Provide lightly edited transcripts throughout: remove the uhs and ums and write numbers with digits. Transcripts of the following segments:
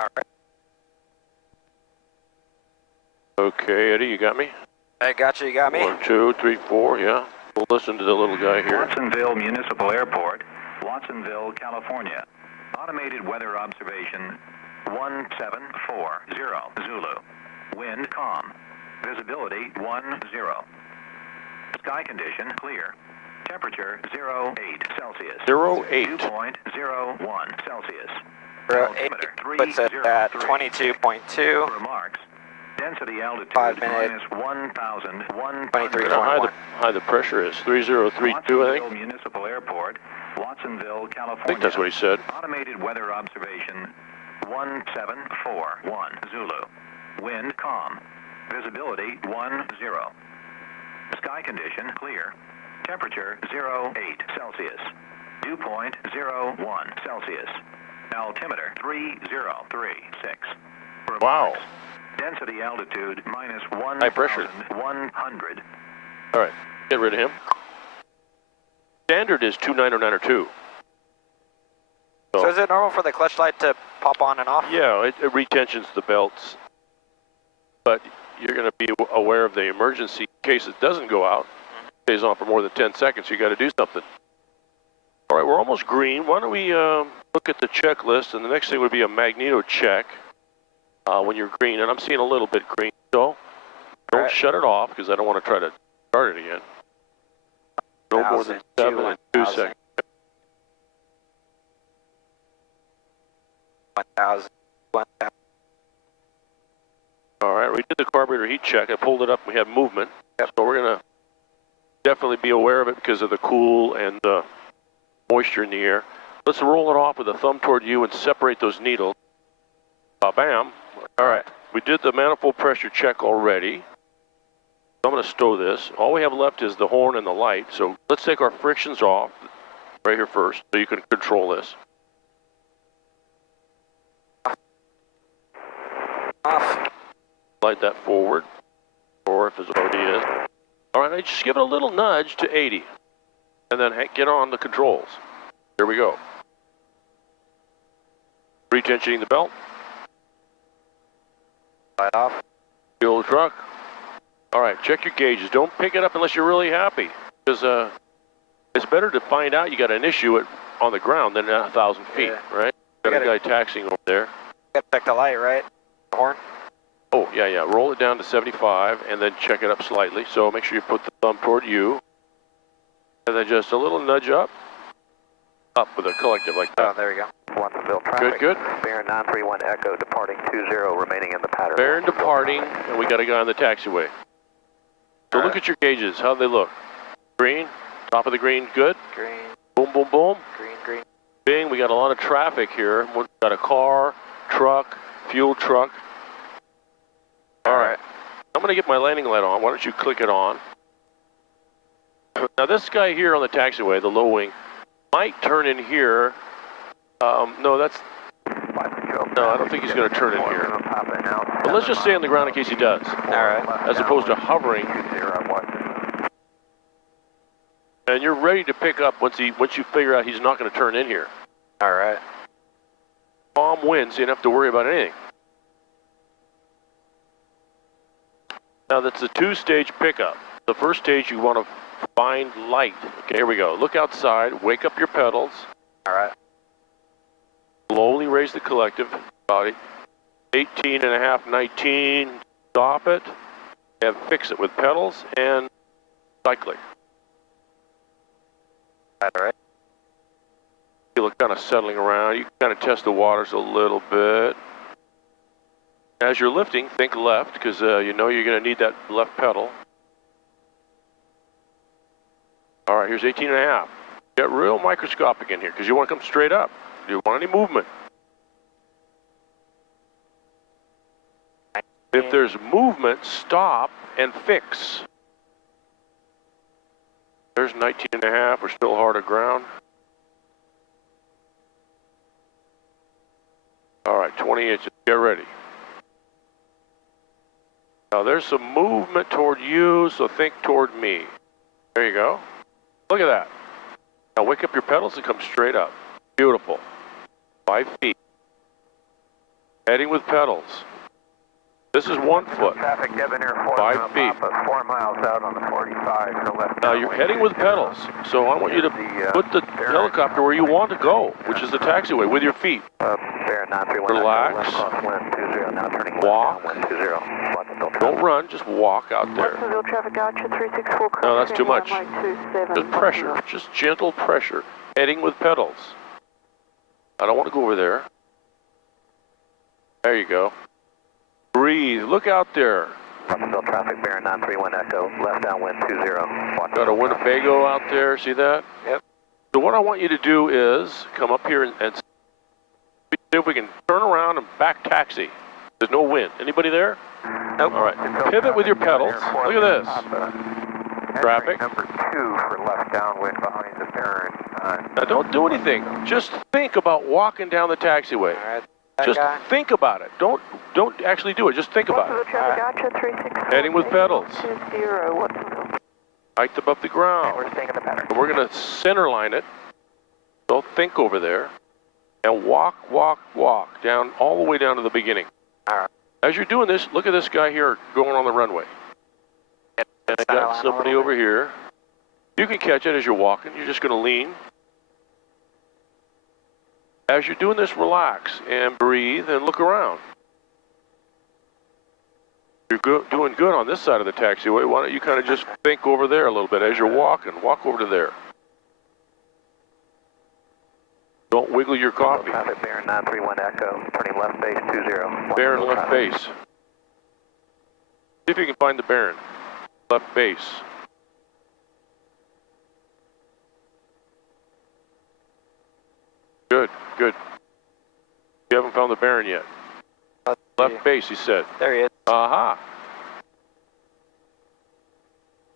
All right. Okay, Eddie, you got me? I got you. You got me? 1, 2, 3, 4, yeah. We'll listen to the little guy here. Watsonville Municipal Airport, Watsonville, California. Automated weather observation 1740 Zulu. Wind calm. Visibility 10. Sky condition clear. Temperature 08 Celsius. 08. Dew point 01 Celsius. 08 Altimeter puts it at 303. 22.2. Remarks. Density altitude 5 minute, minus 1,100. 23.1. High the pressure is. 3032, I Watsonville think. Municipal Airport, Watsonville, California. I think that's what he said. Automated weather observation 1741 Zulu. Wind calm. Visibility 10. Sky condition clear. Temperature 08 Celsius. Dew point 01 Celsius. Altimeter 3036. Wow. Density altitude minus High pressure. 1,100. All right, get rid of him. Standard is 29092. So is it normal for the clutch light to pop on and off? Yeah, it retensions the belts. But you're going to be aware of the emergency in case it doesn't go out. Stays on for more than 10 seconds, you got to do something. All right, we're almost green. Why don't we look at the checklist, and the next thing would be a magneto check when you're green, and I'm seeing a little bit green, so don't shut it off because I don't want to try to start it again. No more than 7 and 2 seconds. 1,000. 1,000. All right, we did the carburetor heat check. I pulled it up. We had movement. Yep. So we're going to definitely be aware of it because of the cool and the moisture in the air. Let's roll it off with a thumb toward you and separate those needles. Bam. All right, we did the manifold pressure check already. So I'm going to stow this. All we have left is the horn and the light. So let's take our frictions off right here first so you can control this. Off. Slide that forward, or if it already is. All right, just give it a little nudge to 80, and then get on the controls. Here we go. Retensioning the belt. Light off. Fuel the truck. All right, check your gauges. Don't pick it up unless you're really happy, because it's better to find out you got an issue on the ground than at 1,000 feet, right? Got a guy taxiing over there. Got to check the light, right? The horn. Oh, yeah. Roll it down to 75 and then check it up slightly. So make sure you put the thumb toward you. And then just a little nudge up with a collective like that. Oh, there we go. Watsonville traffic. Good. Baron 931 Echo departing 20, remaining in the pattern. Baron departing, and we got a guy on the taxiway. So look at your gauges. How do they look? Green, top of the green, good. Green. Boom, boom, boom. Green. Bing, we got a lot of traffic here. We've got a car, truck, fuel truck. All right. I'm going to get my landing light on. Why don't you click it on? Now this guy here on the taxiway, the low wing, might turn in here. No, I don't think he's going to turn in here. But let's just stay on the ground in case he does. All right. As opposed to hovering. And you're ready to pick up once you figure out he's not going to turn in here. All right. Calm wind, so you don't have to worry about anything. Now that's a 2-stage pickup. The first stage you want to find light. Okay, here we go. Look outside, wake up your pedals. All right. Slowly raise the collective, about 18 and a half, 19, stop it, and fix it with pedals and cycling. All right. Feel it kind of settling around. You can kind of test the waters a little bit. As you're lifting, think left, because you know you're going to need that left pedal. All right, here's 18 and a half. Get real microscopic in here, because you want to come straight up. You don't want any movement. If there's movement, stop and fix. There's 19 and a half. We're still hard to ground. All right, 20 inches. Get ready. Now there's some movement toward you, so think toward me. There you go. Look at that. Now wake up your pedals and come straight up. Beautiful. 5 feet. Heading with pedals. This is 1 foot. Traffic, Debonair 4, 5 feet. 4 miles out on the 45 for left. Now you're heading with pedals, so I want you to put the helicopter where you want to go, which is the taxiway, with your feet. Bear 931 Relax. left crosswind 20, now turning west Walk. downwind 20. Watsonville traffic. Don't run, just walk out there. Watsonville traffic, Archer 364. No, that's too much. Runway 27. Just pressure, just gentle pressure. Heading with pedals. I don't want to go over there. There you go. Breathe, look out there. Watsonville traffic, bear 931 Echo, left downwind 20. Got a Winnebago out there, see that? Yep. So what I want you to do is come up here and see if we can turn around and back taxi. There's no wind. Anybody there? Nope. All right. Pivot with your pedals. Look at this. Traffic. Number 2 for left downwind behind the Baron. Now don't do anything. Just think about walking down the taxiway. All right. That Just guy. think about it. Don't actually do it. Just think about Watsonville it. traffic, Archer 364. Heading with pedals. 20, Watsonville. Hike above the ground. We're staying in the pattern. And we're going to center line it. Don't think over there. And walk, walk, walk down all the way down to the beginning. All right. As you're doing this, look at this guy here going on the runway. And I got somebody over here. You can catch it as you're walking. You're just going to lean. As you're doing this, relax and breathe and look around. You're doing good on this side of the taxiway. Why don't you kind of just think over there a little bit as you're walking. Walk over to there. Don't wiggle your coffee. Traffic, bear 931 Echo, turning left base 20. Baron Watsonville left traffic. base. See if you can find the Baron. Left base. Good, good. You haven't found the Baron yet. Left base, he said. There he is. Aha.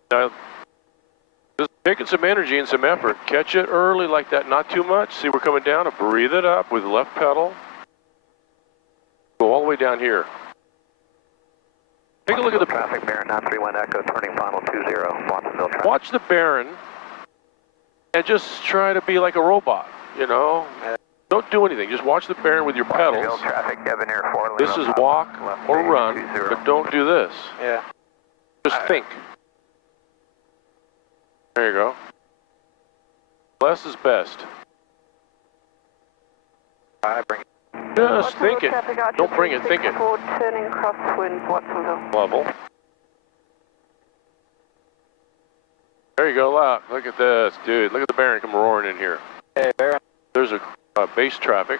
Now, just taking some energy and some effort. Catch it early like that, not too much. See, we're coming down. Breathe it up with the left pedal. Go all the way down here. Take a look at the traffic, bear 931 Echo, turning final 20. Watsonville traffic. Watch the Baron and just try to be like a robot, you know? Don't do anything. Just watch the Baron with your pedals. Traffic, Debonair 4, This is walk or run, but don't do this. Yeah. Just think. There you go. Less is best. I bring it. Just think it. Traffic, Archer Don't bring it, think it. 364, turning crosswind, Watsonville. Level. There you go, look at this, dude. Look at the Baron come roaring in here. Hey, Baron. There's a base traffic.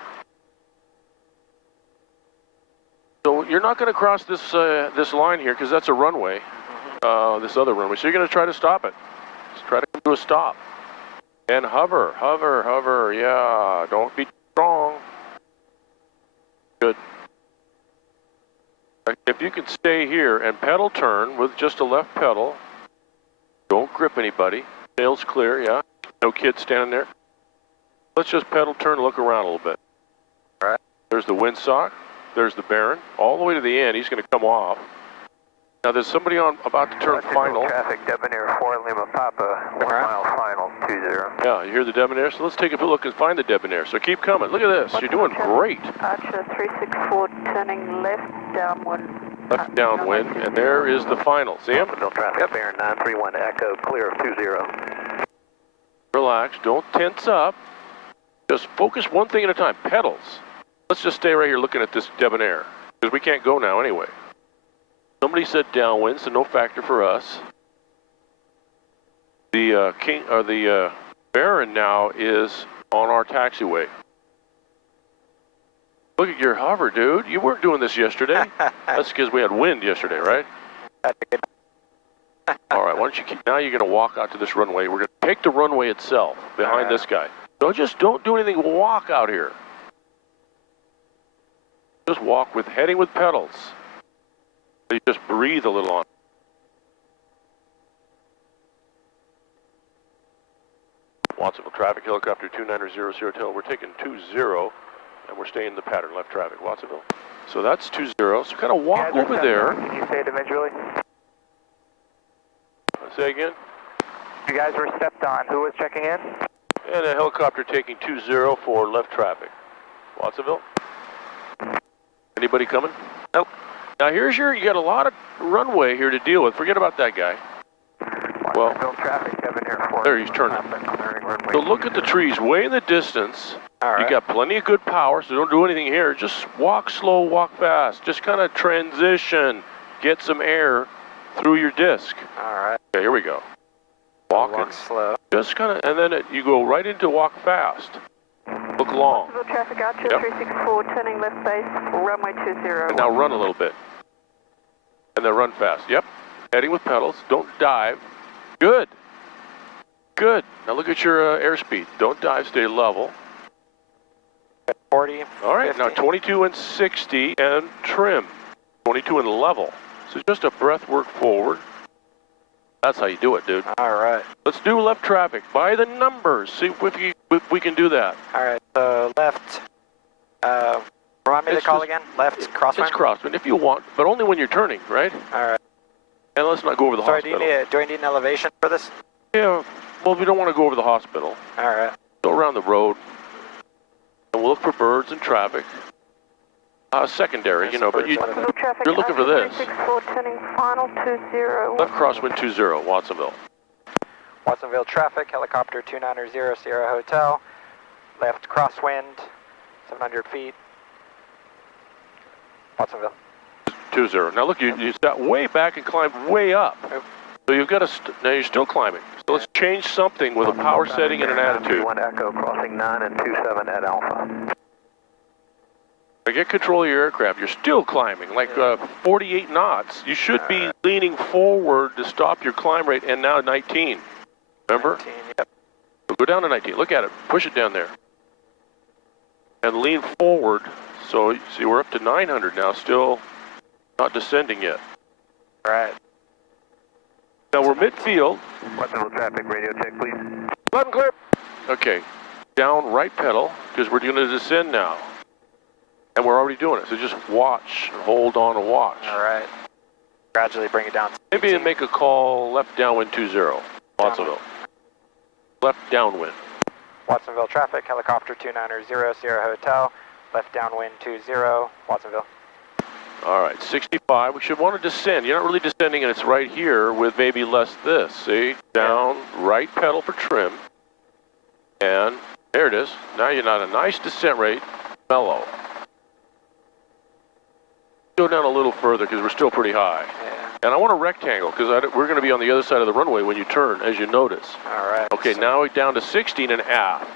So you're not going to cross this this line here because that's a runway, this other runway. So you're going to try to stop it. Just try to do a stop. And hover, hover, hover. Yeah, don't be strong. Good. If you can stay here and pedal turn with just a left pedal, don't grip anybody. Sails clear, yeah. No kids standing there. Let's just pedal turn and look around a little bit. All right. There's the windsock. There's the Baron. All the way to the end, he's going to come off. Now there's somebody on about to turn final. Traffic, Debonair 4, Lima Papa, 1 mile final 20. Yeah, you hear the Debonair? So let's take a look and find the Debonair. So keep coming. Look at this. You're doing great. Archer 364, turning left downwind. Left downwind, and there is the final. See him? Watsonville traffic, bear 931 Echo, clear of 20. Relax. Don't tense up. Just focus one thing at a time. Pedals. Let's just stay right here looking at this Debonair, because we can't go now anyway. Somebody said downwind, so no factor for us. The Baron now is on our taxiway. Look at your hover, dude. You weren't doing this yesterday. That's because we had wind yesterday, right? All right, why don't you keep, now you're going to walk out to this runway. We're going to take the runway itself behind this guy. So just don't do anything. Walk out here. Just walk with heading with pedals. You just breathe a little on. Watsonville traffic, helicopter 2900 Hotel. We're taking 20, and we're staying in the pattern, left traffic, Watsonville. So that's 20, so kind of walk over there. Can you say it eventually? Say again? You guys were stepped on. Who was checking in? And a helicopter taking 20 for left traffic. Watsonville. Anybody coming? Nope. Now here's you got a lot of runway here to deal with. Forget about that guy. Well, traffic, Kevin here for there he's turning. So look at the trees way in the distance. All right. You got plenty of good power, so don't do anything here. Just walk slow, walk fast. Just kind of transition. Get some air through your disc. All right. Okay, here we go. Walking. Walk slow. Just kind of, and then you go right into walk fast. Look long. Traffic Archer Yep. 364, turning left base, runway 20. And now run a little bit. And then run fast. Yep. Heading with pedals. Don't dive. Good. Good. Now look at your airspeed. Don't dive. Stay level. 40. All right. 50. Now 22 and 60 and trim. 22 and level. So just a breath work forward. That's how you do it, dude. All right. Let's do left traffic by the numbers. See if we can do that. All right. So left. Remind me the It's call just- again. Left crosswind. It's crosswind if you want, but only when you're turning, right? All right. And let's not go over the Sorry. Do hospital. I need an elevation for this? Yeah. Well, we don't want to go over the hospital. All right. Go around the road, and we'll look for birds and traffic. Secondary, you know, but you, Traffic you're looking for Archer this. 364, turning final 20. Left crosswind 20, Watsonville. Watsonville traffic, helicopter 290 Sierra Hotel. Left crosswind, 700 feet. Watsonville. 20. Now look, you got way back and climbed way up. So you've got to, now you're still climbing. So let's change something with a power setting and an attitude. 1 Echo crossing 9 and 27 at Alpha. Now get control of your aircraft. You're still climbing, like 48 knots. You should be leaning forward to stop your climb rate, and now 19. Remember? 19, yep. So go down to 19. Look at it. Push it down there. And lean forward. So, you see, we're up to 900 now, still not descending yet. All right. Now we're midfield. Watsonville traffic, radio check, please. Button clear. Okay. Down right pedal, because we're going to descend now. And we're already doing it. So just watch and hold on and watch. All right. Gradually bring it down. To Maybe 18. make a call left downwind 20, Watsonville. Left downwind. Watsonville traffic, helicopter 290 Sierra Hotel. Left downwind 20, Watsonville. All right, 65. We should want to descend. You're not really descending, and it's right here with maybe less this. See? Down, right pedal for trim. And there it is. Now you're not a nice descent rate. Mellow. Go down a little further because we're still pretty high. Yeah. And I want a rectangle because we're going to be on the other side of the runway when you turn, as you notice. All right. Okay, so now we're down to 16 and aft.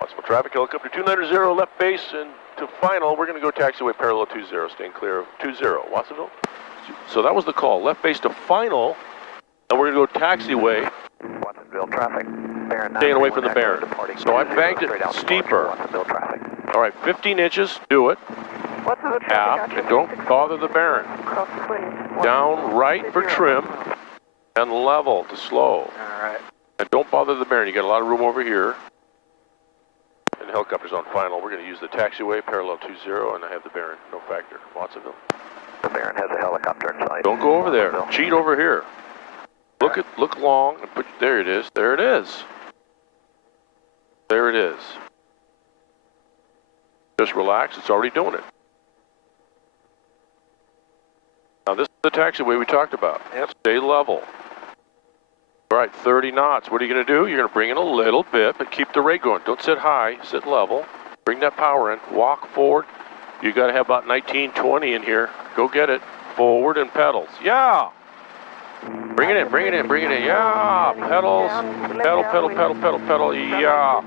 Watsonville traffic, helicopter 290 left base, and to final, we're going to go taxiway parallel 20, staying clear of 20, Watsonville. So that was the call, left base to final, and we're going to go taxiway, Watsonville traffic, Baron staying away from the Baron. So I banked it steeper. Watsonville traffic. All right, 15 inches, do it, Watsonville traffic aft, Archer and don't 364, bother the Baron. crosswind. Down right for trim, and level to slow. All right. And don't bother the Baron, you got a lot of room over here. And the helicopter's on final. We're going to use the taxiway, parallel 20, and I have the Baron, no factor, Watsonville. The Baron has a helicopter in sight. Don't go over there. Cheat over here. Look long, and put, there it is, there it is. There it is. Just relax, it's already doing it. Now this is the taxiway we talked about. Yep. Stay level. All right, 30 knots. What are you going to do? You're going to bring in a little bit, but keep the rate going. Don't sit high, sit level. Bring that power in. Walk forward. You got to have about 19, 20 in here. Go get it. Forward and pedals. Yeah. Bring it in, bring it in, bring it in. Yeah. Pedals. Pedal, pedal, pedal, pedal, pedal. Yeah.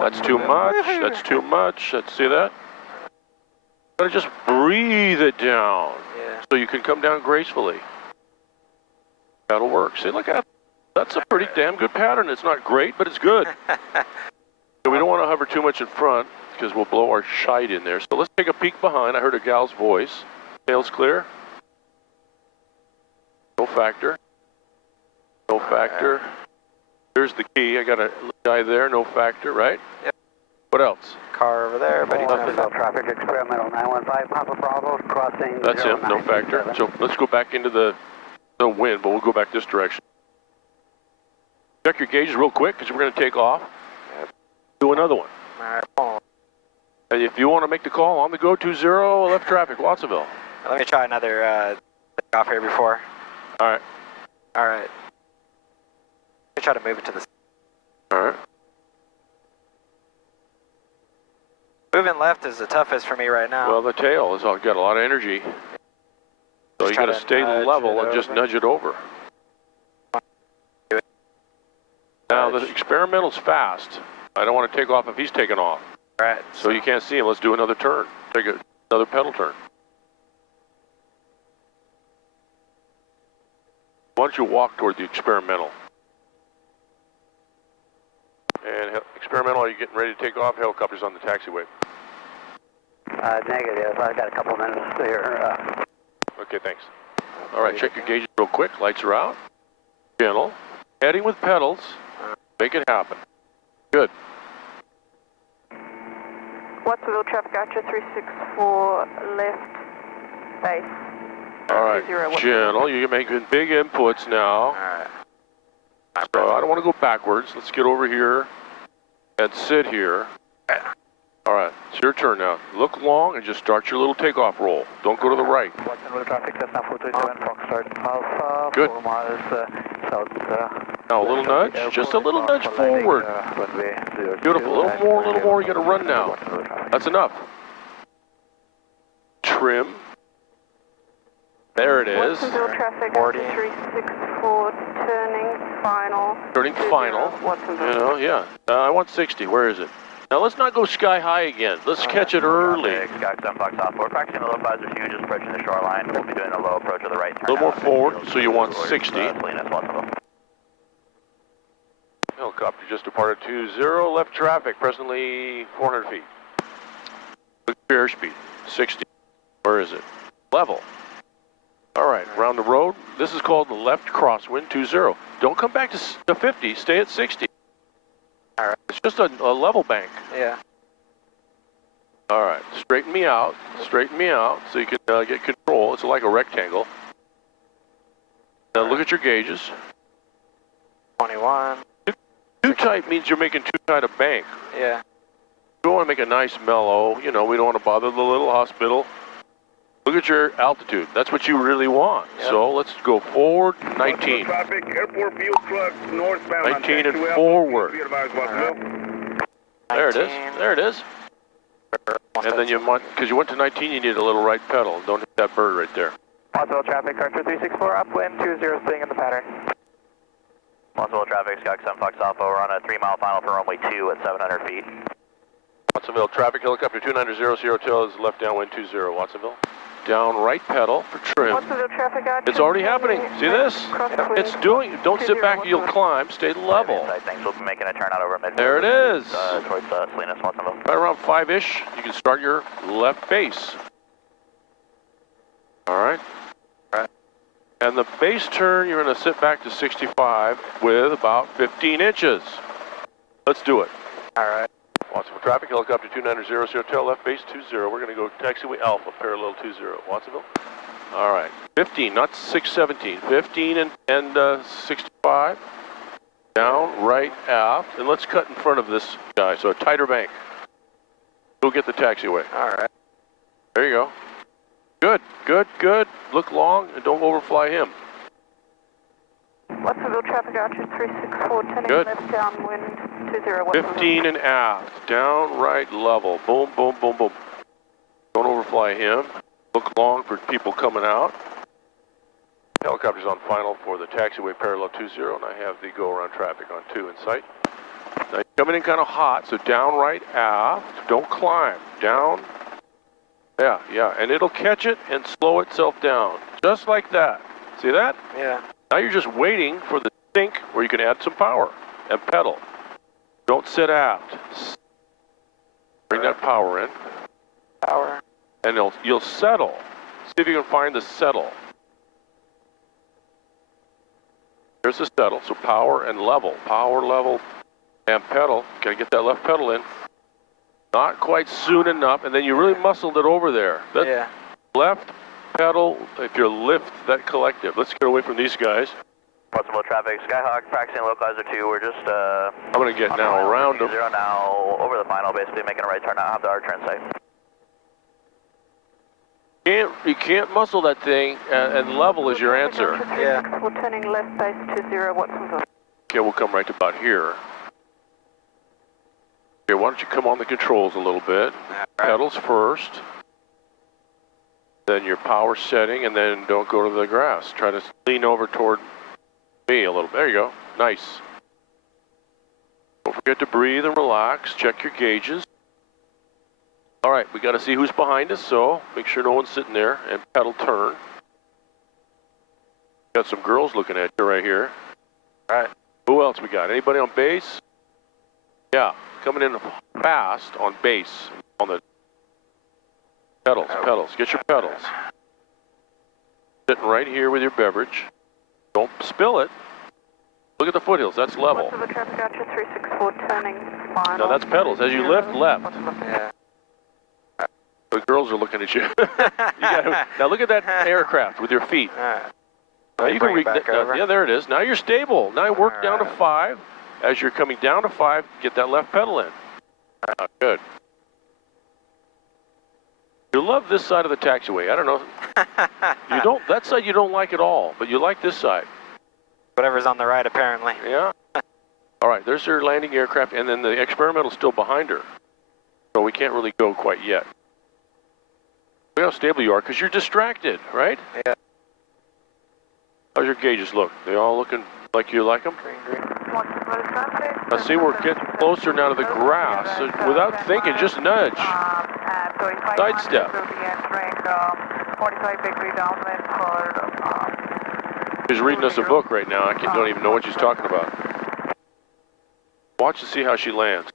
That's too much. That's too much. Let's see that. Gotta just breathe it down Yeah. so you can come down gracefully. That'll work. See, look at that. That's a pretty damn good pattern. It's not great, but it's good. So we don't want to hover too much in front because we'll blow our shite in there. So let's take a peek behind. I heard a gal's voice. Tail's clear. No factor. No factor. There's the key. I got a guy there. No factor, right? Yep. What else? Car over there, but he's not Watsonville traffic, experimental 915, Papa Bravo, crossing. That's him. No factor. So let's go back into the wind, but we'll go back this direction. Check your gauges real quick because we're going to take off. Do another one. All right. And if you want to make the call on the go 20 left traffic, Watsonville. Let me try another takeoff here before. All right. All right. Let me try to move it to the. All right. Moving left is the toughest for me right now. Well, the tail has got a lot of energy. So you got to stay level and just nudge it over. Now, the experimental's fast. I don't want to take off if he's taking off. All right. So you can't see him. Let's do another turn. Take another pedal turn. Why don't you walk toward the experimental? And experimental, are you getting ready to take off? Helicopter's on the taxiway. Negative. I've got a couple minutes here. Okay, thanks. All right, check your gauges real quick. Lights are out. Gentle. Heading with pedals. Make it happen. Good. Watsonville traffic Archer 364 left base. All right, gentle. You're making big inputs now. All right. So I don't want to go backwards. Let's get over here and sit here. All right, it's your turn now. Look long and just start your little takeoff roll. Don't go to the right. Watsonville traffic, Cessna 427, Foxtrot Alpha, Good. 4 miles south. Now a little nudge, just a little nudge forward. Beautiful, a little more, you got to run now. That's enough. Trim. There it is. Watsonville traffic Archer 364 turning final. Turning final. Watsonville. You know, yeah. I want 60. Where is it? Now let's not go sky high again. Let's catch it early. Sky 7 Fox Off. We're practicing the low 5s are huge, just approaching the shoreline. We'll be doing a low approach of the right turn. A little more forward, so you want 60. Salinas, Watsonville. Helicopter just departed 20 left traffic, presently 400 feet. Look at your airspeed, 60. Where is it? Level. All right, around the road. This is called the left crosswind 20. Don't come back to 50, stay at 60. All right. It's just a level bank. Yeah. All right, straighten me out so you can get control. It's like a rectangle. Now look at your gauges. 21. Too tight means you're making too tight a bank. Yeah. We want to make a nice mellow, you know, we don't want to bother the little hospital. Look at your altitude. That's what you really want. Yep. So let's go forward, 19. Traffic, airport view trucks northbound. 19 and forward. There it is. There it is. And then you want, because you went to 19, you need a little right pedal. Don't hit that bird right there. Watsonville traffic, Archer 364, upwind 20, staying in the pattern. Watsonville traffic, Sky 7 Fox Alpha. We're on a 3-mile final for runway 2 at 700 feet. Watsonville traffic, helicopter 2900 Sierra Hotel is left downwind 20, Watsonville. Down right pedal for trim. Watsonville traffic Archer. It's already happening. See this? It's doing, don't sit back, you'll climb, stay level. Thanks. We'll be making a turn out over mid. There it is. Towards Salinas, Watsonville. Right around 5-ish, you can start your left base. All right. And the base turn, you're going to sit back to 65 with about 15 inches. Let's do it. All right. Watsonville traffic, helicopter 2900 Hotel, left base 20. We're going to go taxiway Alpha, parallel 20, Watsonville. All right. 15, not 617. 15 and 65. Down, right, aft. And let's cut in front of this guy, so a tighter bank. We'll get the taxiway. All right. There you go. Good, good, good. Look long and don't overfly him. Watsonville traffic Archer 364 turning Good. left downwind 20 Watsonville. 15 and aft. Down, right, level. Boom, boom, boom, boom. Don't overfly him. Look long for people coming out. Helicopter's on final for the taxiway parallel 20, and I have the go-around traffic on 2 in sight. Now you're coming in kind of hot, so down, right, aft. Don't climb. Down. Yeah, and it'll catch it and slow itself down. Just like that. See that? Yeah. Now you're just waiting for the sink where you can add some power and pedal. Don't sit aft. Bring that power in. Power. And you'll settle. See if you can find the settle. Here's the settle. So power and level. Power, level, and pedal. Gotta get that left pedal in. Not quite soon enough, and then you really muscled it over there. That left pedal, if you lift that collective. Let's get away from these guys. Watsonville traffic, Skyhawk, practicing localizer 2. We're just, I'm going to get now around them. 0 now, over the final, basically making a right turn now, have the arc turn site. You can't muscle that thing, and level is your answer. Yeah. We're turning left base 20, Watsonville. Okay, we'll come right to about here. Okay, why don't you come on the controls a little bit. Pedals first. Then your power setting, and then don't go to the grass. Try to lean over toward me a little. There you go. Nice. Don't forget to breathe and relax. Check your gauges. All right, we got to see who's behind us, so make sure no one's sitting there, and pedal turn. Got some girls looking at you right here. All right. Who else we got? Anybody on base? Yeah, coming in fast on base on the pedals, pedals. Get your pedals. Sitting right here with your beverage. Don't spill it. Look at the foothills. That's level. Watsonville traffic Archer 364 turning final. No, that's pedals. As you lift, left. Yeah. The girls are looking at you. Now look at that aircraft with your feet. Now you can bring it back over. yeah, there it is. Now you're stable. Now work down to 5. As you're coming down to 5, get that left pedal in. Good. You love this side of the taxiway. I don't know. You don't. That side you don't like at all, but you like this side. Whatever's on the right, apparently. Yeah. All right. There's her landing aircraft, and then the experimental's still behind her, so we can't really go quite yet. Look how stable you are, because you're distracted, right? Yeah. How's your gauges look? They all looking like you like them? Green, green. I see we're getting closer now to the grass. So without thinking, just nudge. Sidestep. She's reading us a book right now. I don't even know what she's talking about. Watch and see how she lands.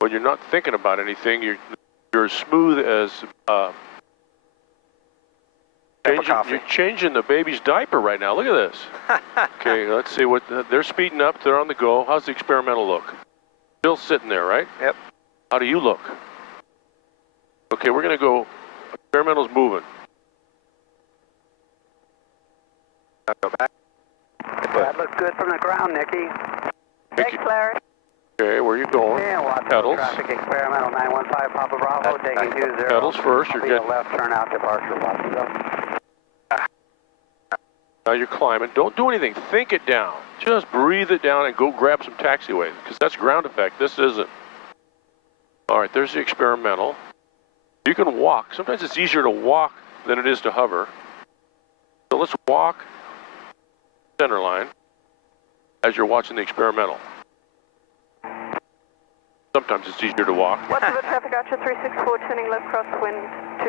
When you're not thinking about anything, you're as smooth as you're changing the baby's diaper right now. Look at this. Okay, let's see what they're speeding up. They're on the go. How's the experimental look? Still sitting there, right? Yep. How do you look? Okay, we're gonna go. Experimental's moving. I'll go back. That looks good from the ground, Nikki. Nikki. Thanks, Larry. Okay, where are you going? Yeah, Watsonville Pedals. traffic experimental 915 Papa Bravo, taking 20. Pedals first. You're getting. Left turn out departure, Watsonville. Now you're climbing. Don't do anything. Think it down. Just breathe it down and go grab some taxiway, because that's ground effect. This isn't. All right, there's the experimental. You can walk. Sometimes it's easier to walk than it is to hover. So let's walk center line as you're watching the experimental. Sometimes it's easier to walk. Watsonville traffic Archer 364 turning left crosswind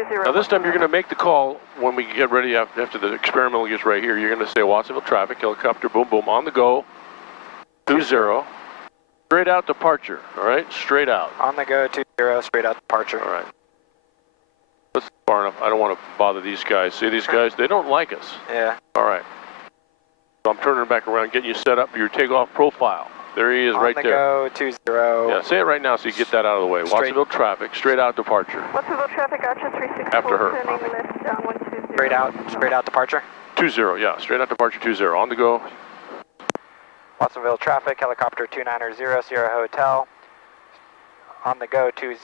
20. Now this time you're going to make the call when we get ready after the experimental gets right here. You're going to say Watsonville traffic, helicopter, boom, boom, on the go, 20, straight out departure, all right? Straight out. On the go, 20, straight out departure. All right. That's far enough. I don't want to bother these guys. See these guys? They don't like us. Yeah. All right. So I'm turning back around, getting you set up for your takeoff profile. There he is right there. On the go, 20. Yeah, say it right now so you get that out of the way. Watsonville traffic, straight out departure. Watsonville traffic Archer 364 After her. turning left downwind 20. Straight out departure. 20, yeah, straight out departure 20. On the go. Watsonville traffic, helicopter 290 Sierra Hotel. On the go, 20,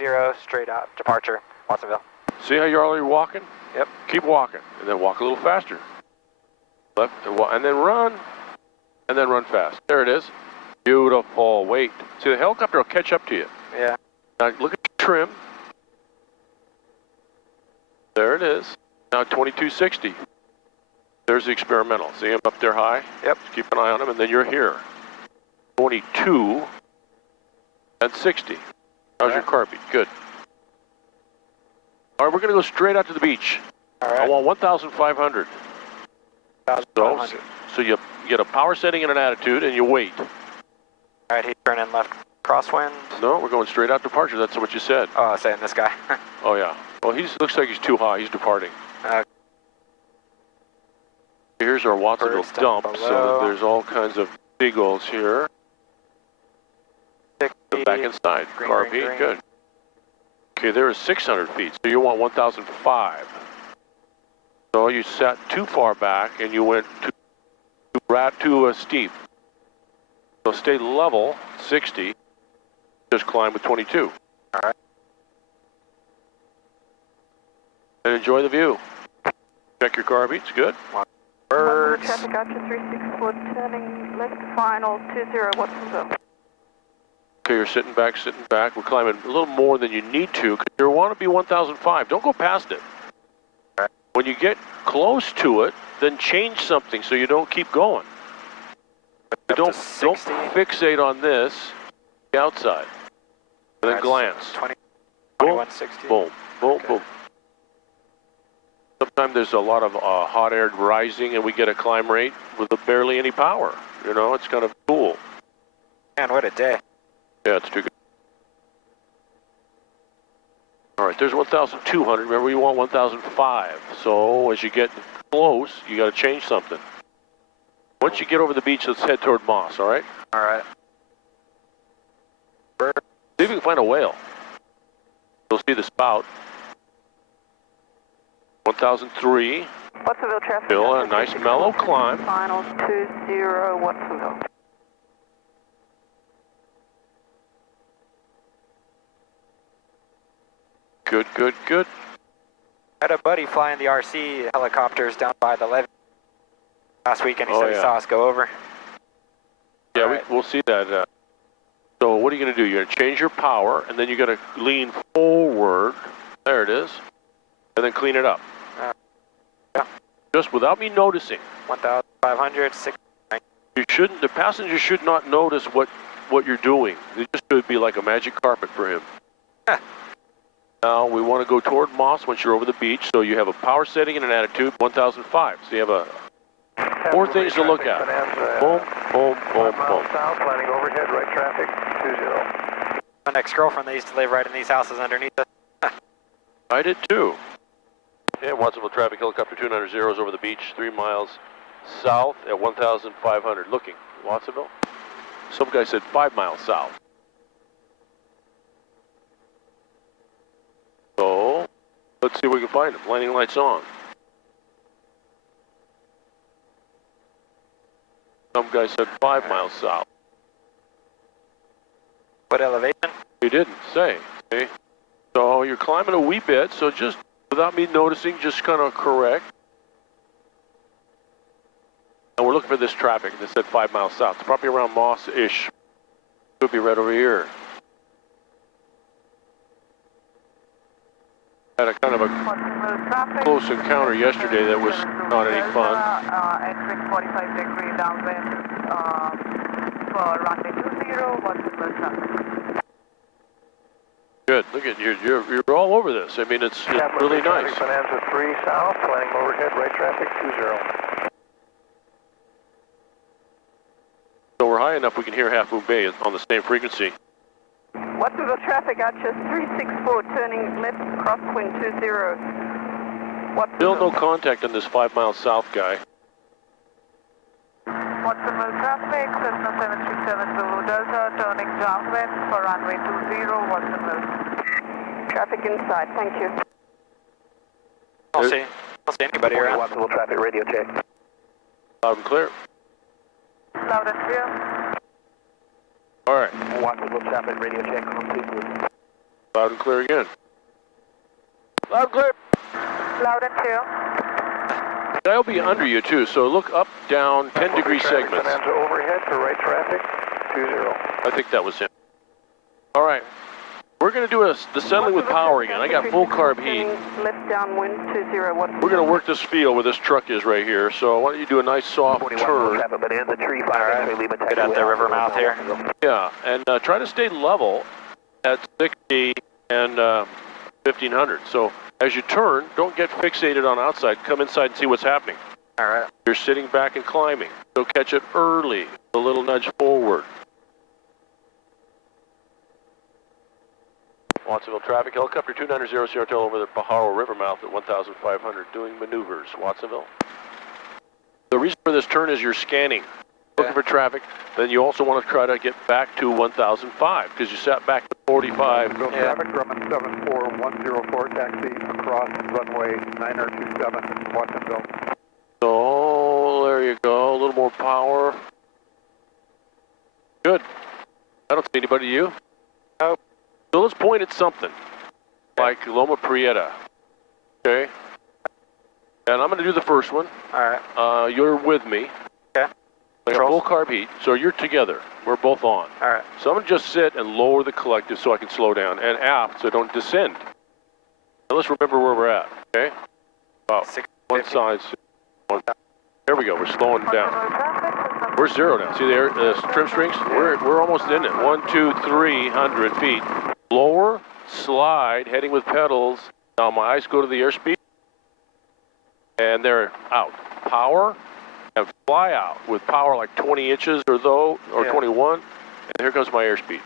straight out departure, Watsonville. See how you're already walking? Yep. Keep walking, and then walk a little faster. Left, and then run fast. There it is. Beautiful. Wait. See, the helicopter will catch up to you. Yeah. Now look at your trim. There it is. Now 2260. There's the experimental. See him up there high? Yep. Just keep an eye on him, and then you're here. 22 and 60. How's your car beat? Good. All right, we're going to go straight out to the beach. All right. I want 1,500. So you get a power setting and an attitude, and you wait. All right, he's turning left crosswind. No, we're going straight out departure. That's what you said. Oh, saying this guy. Oh, yeah. Well, looks like he's too high. He's departing. Here's our Watsonville First dump. and So below. there's all kinds of seagulls here. 60, Back inside. green, Car green, beat. green. Good. Okay, there is 600 feet. So you want 1,005. So you sat too far back and you went too steep. So stay level, 60, just climb with 22. All right. And enjoy the view. Check your car beats, good. Birds. Traffic Archer 364, turning left final 20, Watsonville. Okay, you're sitting back. We're climbing a little more than you need to because you want to be 1,005. Don't go past it. Right. When you get close to it, then change something so you don't keep going. Don't fixate on this, the outside. And then glance. 2160. Boom, boom, Okay. boom. Sometimes there's a lot of hot air rising and we get a climb rate with barely any power. You know, it's kind of cool. Man, what a day. Yeah, it's too good. All right, there's 1,200. Remember, you want 1,005. So as you get close, you got to change something. Once you get over the beach, let's head toward Moss, all right? All right. See if you can find a whale. You'll see the spout. 1,003. Watsonville traffic. Still a nice mellow climb. Final 20, Watsonville. Good, good, good. I had a buddy flying the RC helicopters down by the levee last week, and he said he saw us go over. Yeah, Right. we'll see that. So what are you going to do? You're going to change your power, and then you got to lean forward. There it is. And then clean it up. Yeah. Just without me noticing. 1,500, 6. You shouldn't. The passenger should not notice what you're doing. It just should be like a magic carpet for him. Now we want to go toward Moss once you're over the beach. So you have a power setting and an attitude. 1,005. So you have four things to look at. Boom, boom, boom, boom. South, landing overhead, right traffic, 20. My ex-girlfriend, they used to live right in these houses underneath us. I did too. Yeah, Watsonville traffic helicopter 290 is over the beach, 3 miles south at 1,500. Looking, Watsonville. Some guy said 5 miles south. So, let's see if we can find him. Landing lights on. Some guy said 5 miles south. What elevation? He didn't say. See? So you're climbing a wee bit, so just without me noticing, just kind of correct. And we're looking for this traffic. They said 5 miles south. It's probably around Moss-ish. Could be right over here. Had a kind of a close encounter yesterday that was not any fun. Entering 45-degree downwind for runway 20, Watsonville traffic. Good. Look at you. You're all over this. I mean, it's really nice. Bonanza 3 south, landing overhead, right traffic, 20. So we're high enough we can hear Half Moon Bay on the same frequency. Watsonville traffic, Archer 364, turning left, crosswind 20. Still no contact on this 5 miles south guy. Watsonville traffic, Cessna 737 Zulu Delta, turning downwind for runway 20, Watsonville. Traffic inside, thank you. I don't see anybody around. Watsonville traffic, radio check. Loud and clear. Loud and clear. All right. Watsonville traffic, radio check, complete. Loud and clear again. Loud and clear. Loud and clear. That'll be under you too, so look up, down, 10-degree segments. Bonanza overhead for right traffic, 20. I think that was him. All right. We're going to do the settling with power again. I got full carb heat. Left downwind 20, Watsonville. We're going to work this field where this truck is right here, so why don't you do a nice soft turn. Bonanza 3, 5, Alright, get at the river mouth here. Yeah, and try to stay level at 60 and 1,500. So as you turn, don't get fixated on outside. Come inside and see what's happening. All right. You're sitting back and climbing, so catch it early. A little nudge forward. Watsonville traffic, helicopter 290 Hotel over the Pajaro River mouth at 1,500, doing maneuvers. Watsonville. The reason for this turn is you're scanning. looking for traffic. Then you also want to try to get back to 1005 because you sat back to 45. Traffic, Grumman 74104, taxi across runway 9027, Watsonville. So there you go, a little more power. Good. I don't see anybody. You? No. So let's point at something like Loma Prieta. Okay. And I'm going to do the first one. All right. You're with me. Okay. I got full carb heat, so you're together. We're both on. All right. So I'm going to just sit and lower the collective so I can slow down, and aft so I don't descend. Now let's remember where we're at, okay? About 1 side. There we go, we're slowing down. We're zero now. See the trim strings? We're almost in it. 1, 2, 300 feet. Lower, slide, heading with pedals. Now my eyes go to the airspeed. And they're out. Power, and fly out with power like 20 inches or 21. And here comes my airspeed.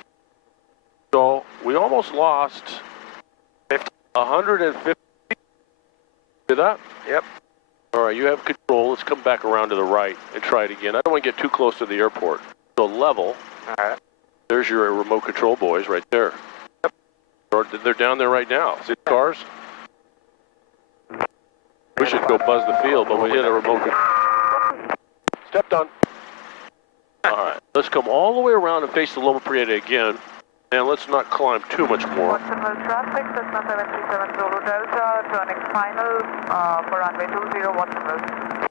So we almost lost 150. See that? Yep. All right, you have control. Let's come back around to the right and try it again. I don't want to get too close to the airport. So level. All right. There's your remote control boys right there. Yep. Or they're down there right now. See the cars? We should go buzz the field, but we hit a remote control. Step done. All right, let's come all the way around and face the Loma Prieta again. And let's not climb too much more. Watsonville traffic, Cessna 737 Zulu Delta, turning final for runway 20, Watsonville.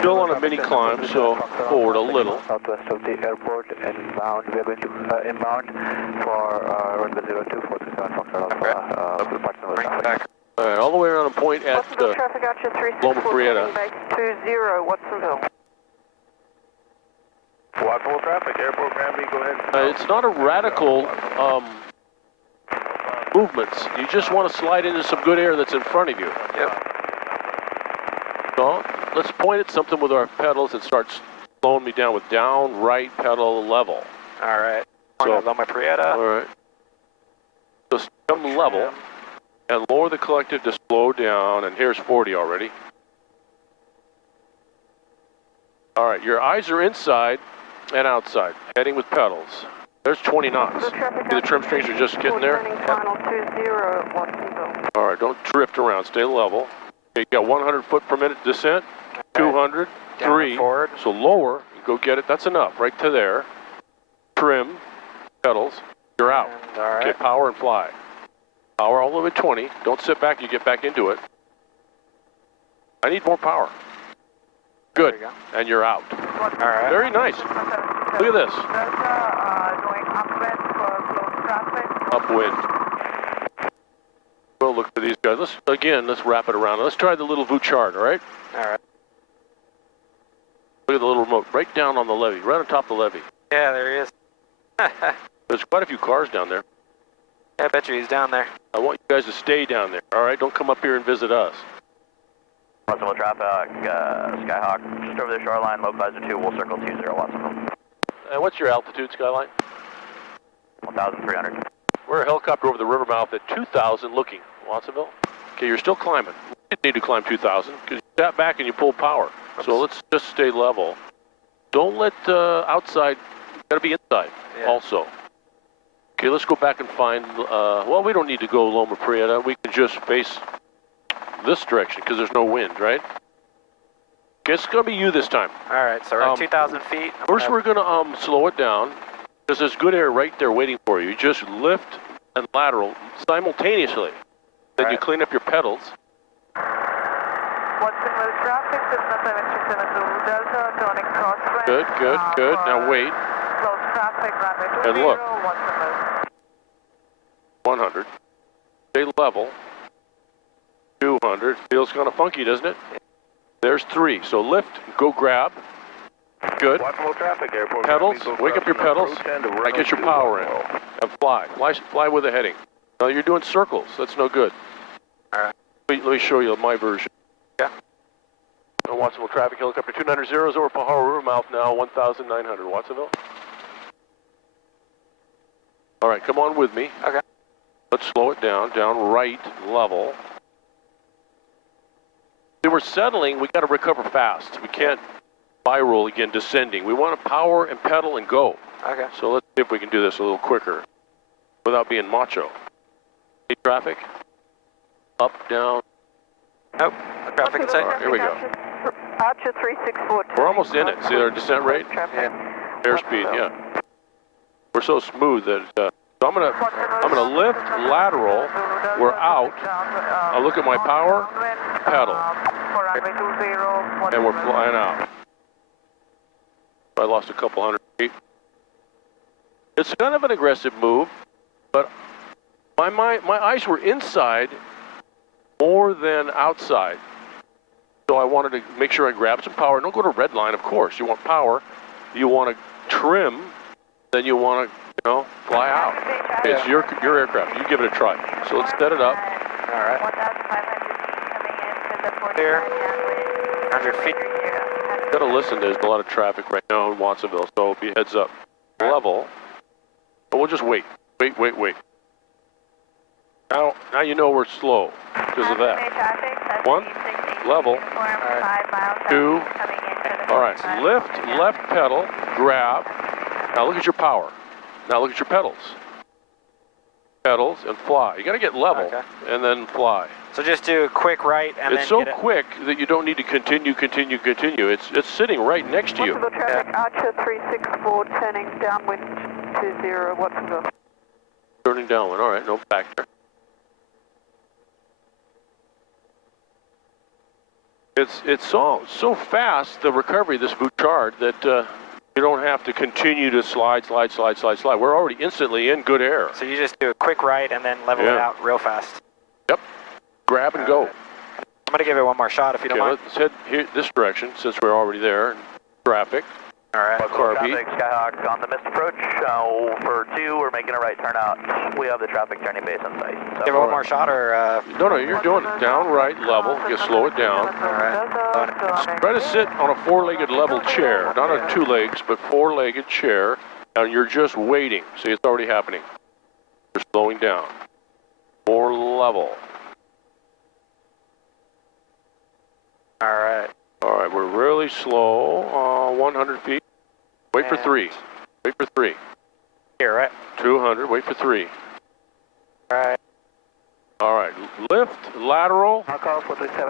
Still on a mini climb, so forward a little. Southwest of the airport, inbound. We are going to inbound for runway 02, 437 Foxtrot Alpha, traffic. All right, all the way around and point at Watsonville traffic, Archer 36, Loma Prieta. 20, Watsonville. Watsonville traffic, airport Granby, go ahead. It's not a radical movements. You just want to slide into some good air that's in front of you. Yep. So let's point at something with our pedals and start slowing me down with down, right pedal, level. All right. So, Loma Prieta. all right. So come level and lower the collective to slow down, and here's 40 already. All right, your eyes are inside and outside, heading with pedals. There's 20 knots. See the trim strings are just getting there? Final 20, Watsonville. All right, don't drift around, stay level. Okay, you got 100 foot per minute descent, 200, Down 3, forward. so lower, go get it, that's enough, right to there. Trim, pedals, you're out. And, all right. Okay, power and fly. Power all the way to 20, don't sit back, you get back into it. I need more power. Good, There you go. and you're out. All right. Very nice. Look at this. Delta, going upwind for close traffic. Upwind. We'll look for these guys. Let's wrap it around. Let's try the little Vuichard, all right? All right. Look at the little remote, right down on the levee, right on top of the levee. Yeah, there he is. There's quite a few cars down there. I bet you he's down there. I want you guys to stay down there, all right? Don't come up here and visit us. Watsonville traffic, Skyhawk, just over the shoreline, localizer 2, we'll circle 20, Watsonville. And what's your altitude, Skyline? 1,300. We're a helicopter over the river mouth at 2,000 looking, Watsonville. Okay, you're still climbing. You didn't need to climb 2,000 because you sat back and you pulled power. So let's just stay level. Don't let outside, you gotta be inside also. Okay, let's go back and find, well, we don't need to go Loma Prieta. We can just face this direction because there's no wind, right? Okay, it's going to be you this time. All right, so we're at 2,000 feet. First, we're going to slow it down because there's good air right there waiting for you. You just lift and lateral simultaneously. Then you clean up your pedals. Watsonville traffic, Cessna 737 Zulu Delta, turning crosswind. Good, good, good. Now wait. Close traffic, runway 20, And look. Watsonville. 100. Stay level. 200. Feels kind of funky, doesn't it? There's 3. So lift, go grab. Good. Watsonville traffic, airport Pedals, Granby, wake up your pedals. Now get your power in. And fly. Fly with a heading. Now you're doing circles. That's no good. All right. Let me show you my version. Yeah. Watsonville traffic, helicopter 290 is over Pajaro River mouth now, 1,900. Watsonville. All right, come on with me. Okay. Let's slow it down right, level. See, we're settling, we got to recover fast. We can't spiral again, descending. We want to power and pedal and go. Okay. So let's see if we can do this a little quicker without being macho. Any traffic? Up, down. Nope. No traffic in sight. All right, here we go. Archer 364. We're almost in it. See our descent rate? Yeah. Airspeed, yeah. We're so smooth that so I'm gonna lift lateral. We're out. I look at my power, pedal, and we're flying out. I lost a couple hundred feet. It's kind of an aggressive move, but my eyes were inside more than outside. So I wanted to make sure I grabbed some power. Don't go to red line, of course. You want power. You want to trim. Then you want to, fly out. It's your aircraft. You give it a try. So let's set it up. All right. Clear. 100 feet. Got to listen. There's a lot of traffic right now in Watsonville, so be heads up. Level. But we'll just wait. Wait. Now you know we're slow because of that. 1, level. 2, all right, lift, left pedal, grab. Now look at your power. Now look at your pedals. Pedals and fly. You got to get level and then fly. So just do a quick right and it's then so quick that you don't need to continue. It's sitting right next to you. Watsonville traffic, Archer 364, turning downwind 20, Watsonville. Turning downwind, all right, no factor. It's so fast, the recovery, this Vuichard, that you don't have to continue to slide. We're already instantly in good air. So you just do a quick right and then level it out real fast. Yep. Grab and go. I'm going to give it one more shot if you don't mind. Let's head here, this direction since we're already there. Traffic. All right. Traffic, Skyhawk on the missed approach. For 2, we're making a right turnout. We have the traffic journey base in sight. So Give it one more shot or... No, you're doing it. Down, right, level. You slow it down. All right. Try to sit on a 4-legged level chair. Not on 2 legs, but 4-legged chair. And you're just waiting. See, it's already happening. You're slowing down. More level. All right. All right, we're really slow. 100 feet. Wait for 3. Wait for 3. Here, right? 200. Wait for 3. All right. All right. Lift, lateral.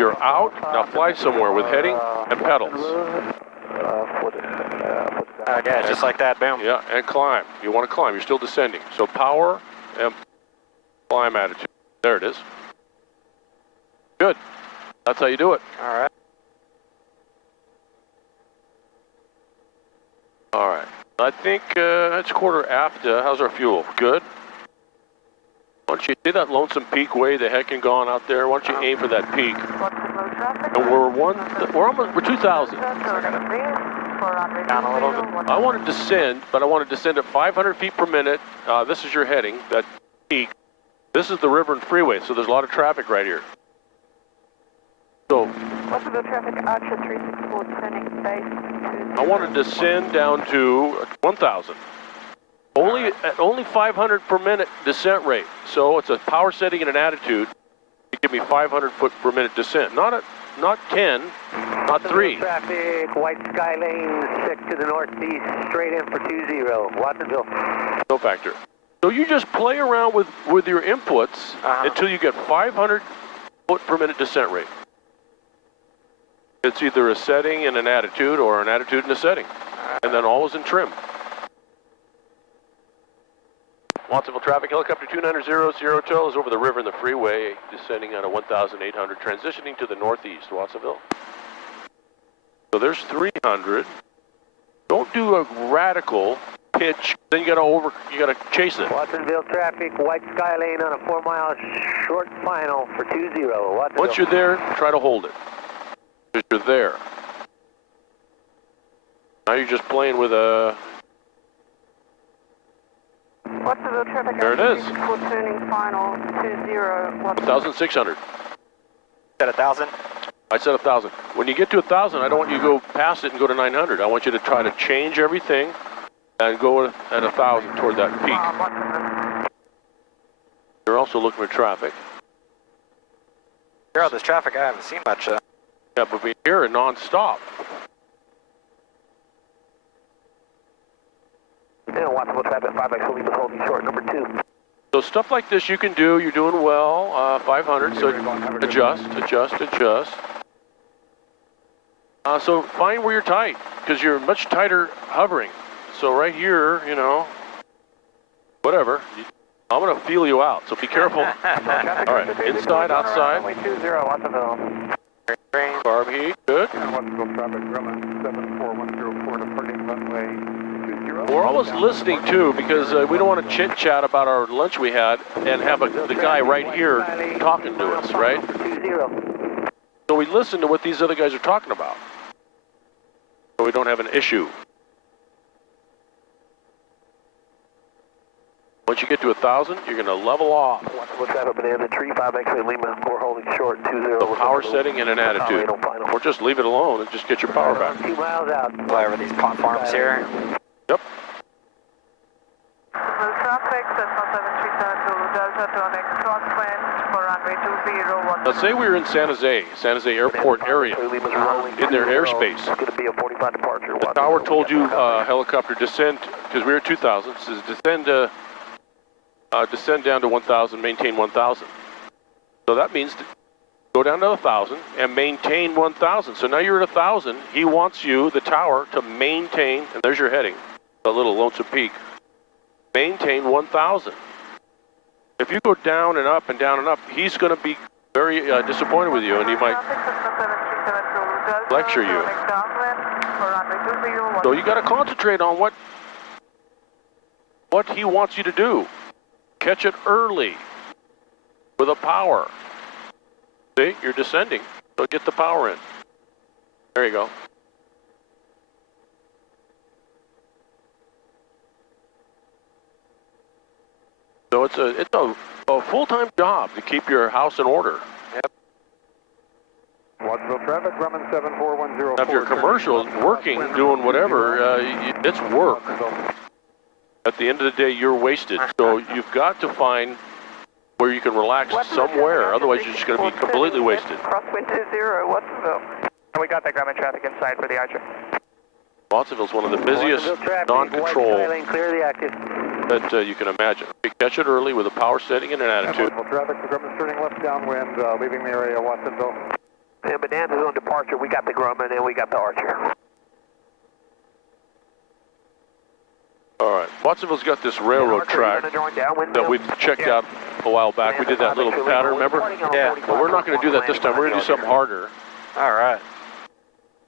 You're out. Now fly somewhere with heading and pedals. Yeah, just like that. Boom. Yeah, and climb. You want to climb. You're still descending. So power and climb attitude. There it is. Good. That's how you do it. All right. All right. I think it's quarter aft. How's our fuel? Good? Why don't you see that Lonesome Peak way the heck and gone out there? Why don't you aim for that peak? And we're 2,000. Down a little bit. I want to descend, but I want to descend at 500 feet per minute. This is your heading, that peak. This is the river and freeway, so there's a lot of traffic right here. So, Watsonville traffic, Archer 364, turning base 20. I want to descend down to 1,000. Only 500 per minute descent rate. So it's a power setting and an attitude to give me 500 foot per minute descent. Not 10, not 3. Traffic, white sky lane, 6 to the northeast, straight in for 20, Watsonville. No factor. So you just play around with your inputs until you get 500 foot per minute descent rate. It's either a setting and an attitude or an attitude and a setting. And then always in trim. Watsonville traffic, helicopter 2900 tail is over the river and the freeway, descending on a 1,800, transitioning to the northeast, Watsonville. So there's 300. Don't do a radical pitch, then you gotta chase it. Watsonville traffic, white sky lane on a 4-mile short final for 20, Watsonville. Once you're there, try to hold it. Because you're there. Now you're just playing with a... Watsonville traffic, There it is. turning final 20, 1,600. At 1,000? I said 1,000. When you get to 1,000, I don't want you to go past it and go to 900. I want you to try to change everything and go at 1,000 toward that peak. You're also looking for traffic. Here, all this traffic, I haven't seen much. Yeah, but we hear it non-stop. Watsonville traffic, 5X Lima holding short, number 2. So stuff like this you can do. You're doing well. 500. So adjust. So find where you're tight, because you're much tighter hovering. So right here, you know, whatever. I'm going to feel you out, so be careful. All right, inside, outside. Runway 20, Watsonville. Carb heat, good. Watsonville traffic, Grumman 74104 departing runway 20. We're almost listening too, because we don't want to chit chat about our lunch we had and have the guy right here talking to us, right? 20. So we listen to what these other guys are talking about, so we don't have an issue. Once you get to 1,000, you're going to level off. Watsonville traffic, banana tree, 5X Lima, 4 holding short, 20. The power setting and an attitude. Or just leave it alone and just get your power back. 2 miles out. Fly over these platforms here. Yep. Traffic, Cessna 737 Zulu Delta, turning crosswind for runway 20. Let's say we were in San Jose Airport area, in their airspace. It's going to be a 45 departure. The tower told you helicopter descend, because we were at 2,000, says descend down to 1,000, maintain 1,000. So that means go down to 1,000 and maintain 1,000. So now you're at 1,000. He wants you, the tower, to maintain, and there's your heading, the little Lonesome Peak. Maintain 1,000. If you go down and up, he's going to be very disappointed with you, and he might lecture you. So you got to concentrate on what he wants you to do. Catch it early with a power. See, you're descending, so get the power in. There you go. So it's a full-time job to keep your house in order. Yep. Watsonville traffic, Grumman 74104. Now, if you're commercial, working, doing whatever, it's work. At the end of the day, you're wasted. So you've got to find where you can relax somewhere. Otherwise, you're just going to be completely wasted. Crosswind 20, Watsonville. And we got that Grumman traffic inside for the Archer. Watsonville's one of the busiest non-control Clear the active. that you can imagine. You catch it early with a power setting and an attitude. Watsonville traffic, Grumman turning left downwind, leaving the area, Watsonville. And Bonanza's on departure. We got the Grumman and we got the Archer. All right, Watsonville's got this railroad track that we checked out a while back. We did that little pattern, remember? Yeah. But we're not going to do that this time. We're going to do something harder, All right.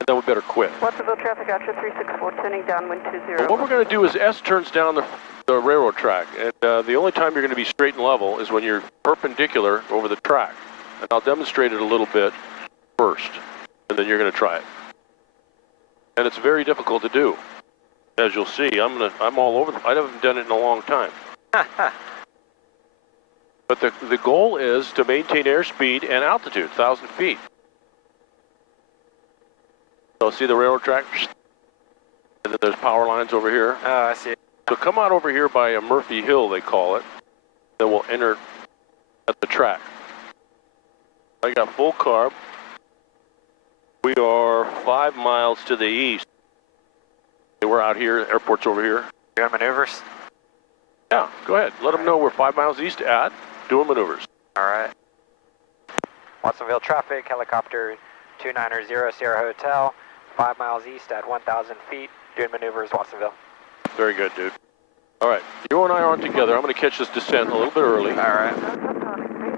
and then we better quit. Watsonville traffic, Archer 364, turning downwind 20. But what we're going to do is S turns down the railroad track, and the only time you're going to be straight and level is when you're perpendicular over the track. And I'll demonstrate it a little bit first, and then you're going to try it. And it's very difficult to do. As you'll see, I'm all over I haven't done it in a long time. But the goal is to maintain airspeed and altitude, 1,000 feet. So see the railroad track? And then there's power lines over here. Oh, I see. So come out over here by a Murphy Hill, they call it. Then we'll enter at the track. I got full carb. We are 5 miles to the east. We're out here, airport's over here. Doing maneuvers? Yeah, go ahead. Let them know we're 5 miles east at doing maneuvers. All right. Watsonville traffic, helicopter 290 Sierra Hotel, 5 miles east at 1,000 feet, doing maneuvers, Watsonville. Very good, dude. All right, you and I are on together. I'm going to catch this descent a little bit early. All right.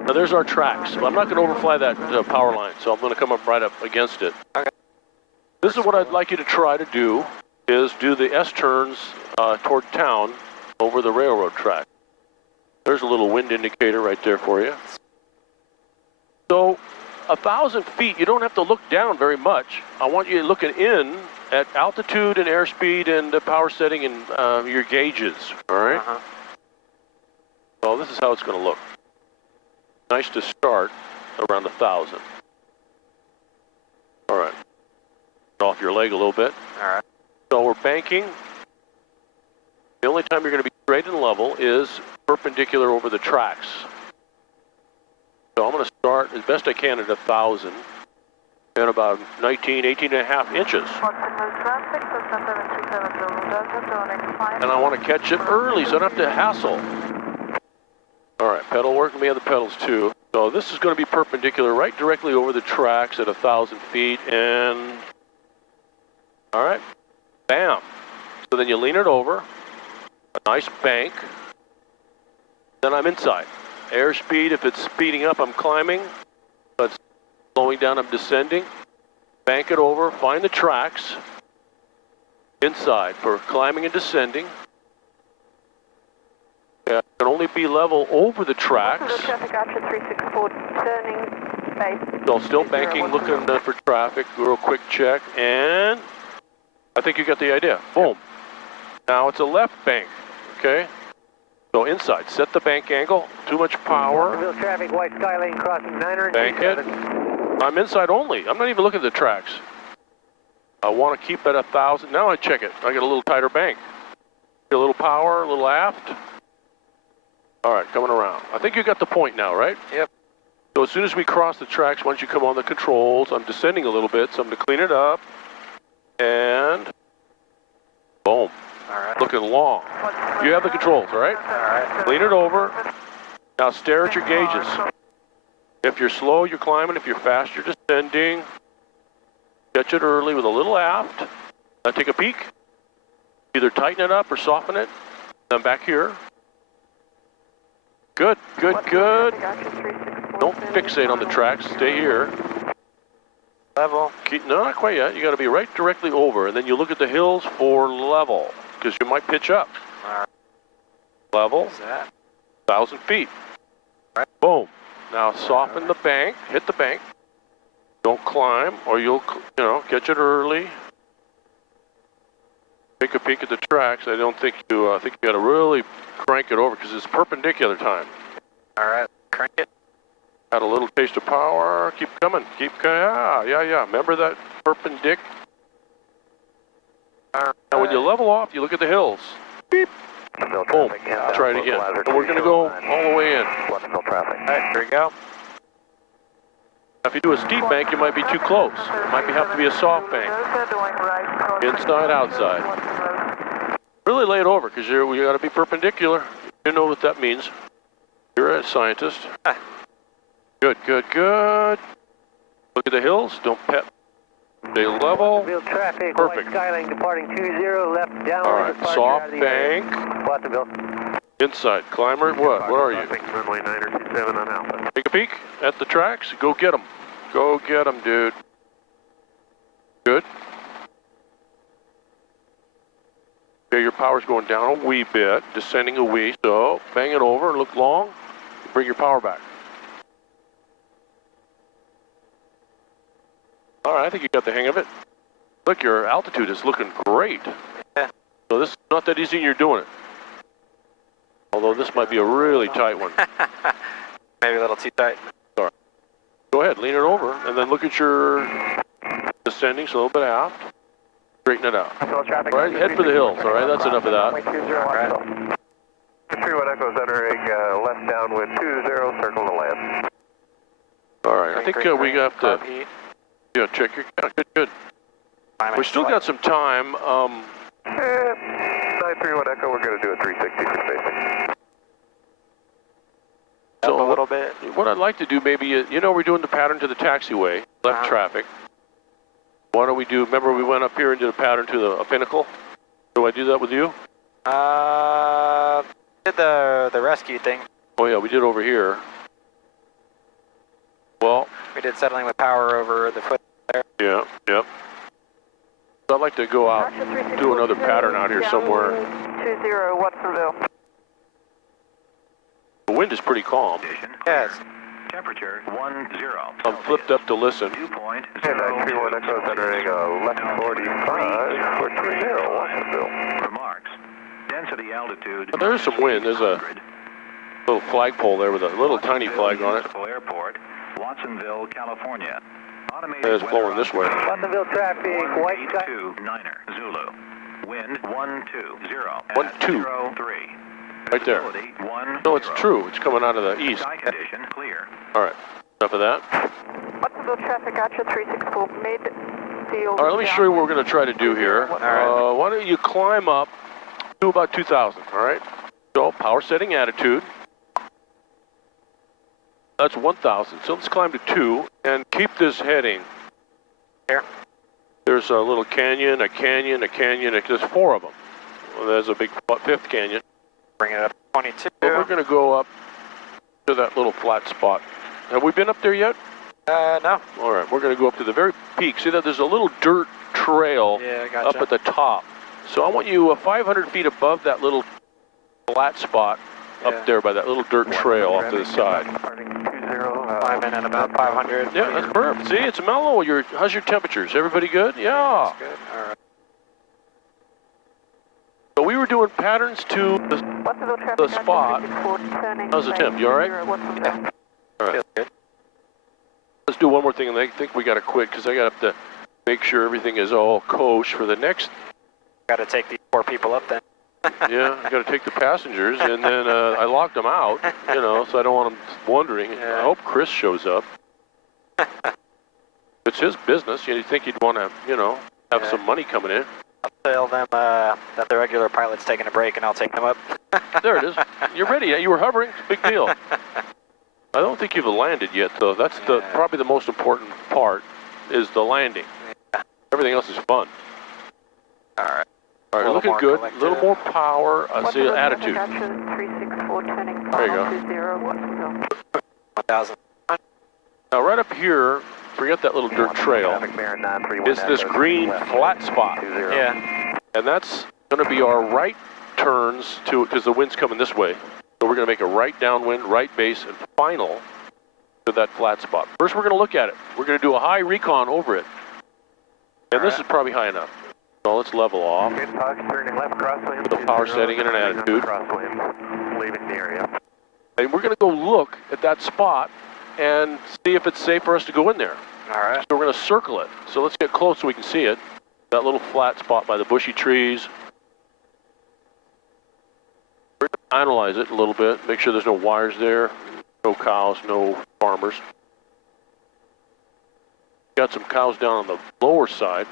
Now there's our tracks, but I'm not going to overfly that power line, so I'm going to come up right up against it. Okay. This is what I'd like you to try to do, is do the S-turns toward town over the railroad track. There's a little wind indicator right there for you. So 1,000 feet, you don't have to look down very much. I want you looking in at altitude and airspeed and the power setting and your gauges, all right? Uh-huh. So this is how it's going to look. Nice to start around 1,000. All right. Off your leg a little bit. All right. So we're banking. The only time you're going to be straight and level is perpendicular over the tracks. So I'm going to start as best I can at 1,000 and about 18 and a half inches. Watsonville traffic, Cessna 937 Zulu Delta, turning fine. And I want to catch it early so I don't have to hassle. All right, pedal work, and we have the pedals too. So this is going to be perpendicular right directly over the tracks at 1,000 feet, and all right, bam. So then you lean it over, a nice bank, then I'm inside. Airspeed, if it's speeding up, I'm climbing, but slowing down, I'm descending. Bank it over, find the tracks, inside for climbing and descending. Yeah, it can only be level over the tracks. Traffic Archer 364, turning base. So still banking, looking for traffic, real quick check, and I think you got the idea. Boom. Now it's a left bank, okay? So inside, set the bank angle, too much power. Traffic, white sky lane crossing 937. Bank it. I'm inside only. I'm not even looking at the tracks. I want to keep at 1,000. Now I check it. I get a little tighter bank. Get a little power, a little aft. All right, coming around. I think you got the point now, right? Yep. So as soon as we cross the tracks, once you come on the controls, I'm descending a little bit, so I'm going to clean it up. And boom. All right. Looking long. You have the controls, all right? All right. Clean it over. Now stare at your gauges. If you're slow, you're climbing. If you're fast, you're descending. Catch it early with a little aft. Now take a peek. Either tighten it up or soften it. Then back here. Good, good, good. Don't fixate on the tracks. Stay here. Level. No, not quite yet. You got to be right directly over, and then you look at the hills for level, because you might pitch up. All right. Level. What's that? 1,000 feet. Right. Boom. Now soften the bank. Hit the bank. Don't climb, or you'll, catch it early. Take a peek at the tracks. I don't think you. I think you got to really crank it over because it's perpendicular time. All right. Crank it. Had a little taste of power. Keep coming. Keep coming. Yeah. Remember that perpendic? Now when you level off, you look at the hills. Beep. Boom. Try it again. And we're going to go all the way in. No traffic. All right. Here we go. If you do a steep bank, you might be too close. It might have to be a soft bank. Inside, outside. Really lay it over because you got to be perpendicular. You know what that means. You're a scientist. Good, good, good. Look at the hills. Don't pet. Stay level. Traffic, perfect. White sky lane departing 20, left down. All right, soft bank. Watsonville. Inside. Climber, what? What are you? Runway 927 on Alpha. Take a peek at the tracks. Go get them. Go get them, dude. Good. Okay, your power's going down a wee bit, descending a wee, so bang it over, look long, bring your power back. All right, I think you got the hang of it. Look, your altitude is looking great. Yeah. So this is not that easy and you're doing it. Although this might be a really tight one. Maybe a little too tight. Sorry. Go ahead, lean it over, and then look at your descending, so a little bit aft. Straighten it out. All right, head for the hills, all right? That's enough of that. Right. 31 Echo's entering left downwind 20, circle to land. All right, I think we have to check your, good. We still got some time. 931 Echo, we're going to do a 360 for spacing. So a little bit. What I'd like to do maybe is, we're doing the pattern to the taxiway, left traffic. Why don't we do, remember we went up here and did a pattern to a pinnacle? Do I do that with you? Did the rescue thing. Oh yeah, we did over here. Well. We did settling with power over the foot there. Yeah, yep. So I'd like to go out, do another pattern out here somewhere. 20, Watsonville. The wind is pretty calm. Yes. Temperature 10. I'm flipped up to listen. Dew point 931 Echo's entering left 45 for 20, Watsonville. Remarks. Density altitude. There is some wind. There's a little flagpole there with a little tiny flag on it. Airport, Watsonville, California. It's blowing this way. Watsonville traffic, white sky. 9er, Zulu. Wind 120. 123. Right there. No, it's true. It's coming out of the east. Sky condition clear. All right. Enough of that. Watsonville traffic, Archer 364, mid field. All right, let me show you what we're going to try to do here. Why don't you climb up to about 2,000, all right? So, power setting attitude. That's 1,000. So let's climb to 2 and keep this heading. Here. There's a little canyon, a canyon, a canyon. There's 4 of them. Well, there's a big 5th canyon. Bring it up to 22. But we're going to go up to that little flat spot. Have we been up there yet? No. All right, we're going to go up to the very peak. See that there's a little dirt trail up at the top. So I want you 500 feet above that little flat spot up there by that little dirt trail off to the side. Climbing at about 500. Yeah, that's perfect. See, it's mellow. How's your temperatures? Everybody good? Yeah. That's good. All right. So we were doing patterns to the spot. How's the temp? You all right? Yeah. All right. Feels good. Let's do one more thing, and I think we got to quit because I got to make sure everything is all kosher for the next. Got to take these 4 people up then. Yeah, I got to take the passengers, and then I locked them out, so I don't want them wondering. Yeah. I hope Chris shows up. It's his business. You'd think he'd want to, have some money coming in. I'll tell them that the regular pilot's taking a break, and I'll take them up. There it is. You're ready. You were hovering. It's a big deal. I don't think you've landed yet, though. That's probably the most important part, is the landing. Yeah. Everything else is fun. All right. All right, looking good. A little more power. See, attitude. There you go. 1,000. Now, right up here, forget that little dirt trail. It's this green flat spot. Yeah. And that's going to be our right turns because the wind's coming this way. So we're going to make a right downwind, right base, and final to that flat spot. First, we're going to look at it. We're going to do a high recon over it. And this is probably high enough. So let's level off. With the power setting and an attitude. Leaving the area. And we're going to go look at that spot and see if it's safe for us to go in there. All right. So we're going to circle it. So let's get close so we can see it. That little flat spot by the bushy trees. We're going to analyze it a little bit. Make sure there's no wires there. No cows, no farmers. Got some cows down on the lower side.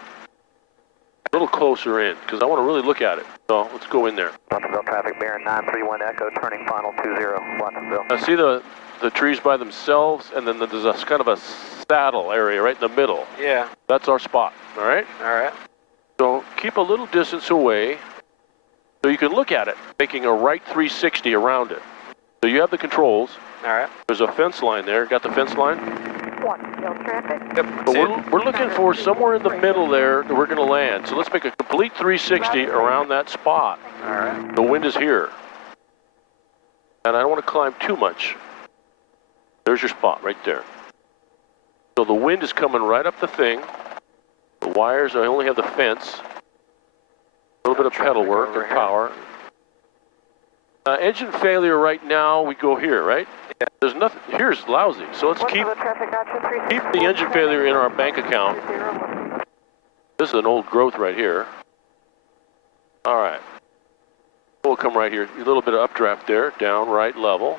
A little closer in, because I want to really look at it. So let's go in there. Watsonville traffic, bearing 931 Echo, turning final 20, Watsonville. I see the trees by themselves, and then there's a kind of a saddle area right in the middle. Yeah. That's our spot, all right? All right. So keep a little distance away so you can look at it, making a right 360 around it. So you have the controls. All right. There's a fence line there. Got the fence line? Watsonville traffic. Yep. But we're looking for somewhere in the middle there that we're going to land. So let's make a complete 360 around that spot. All right. The wind is here. And I don't want to climb too much. There's your spot right there. So the wind is coming right up the thing. The wires, I only have the fence. A little bit of pedal work and power. Engine failure right now, we go here, right? Yeah. There's nothing, here's lousy. So let's keep the engine failure in our bank account. This is an old growth right here. All right. We'll come right here. A little bit of updraft there, down, right, level.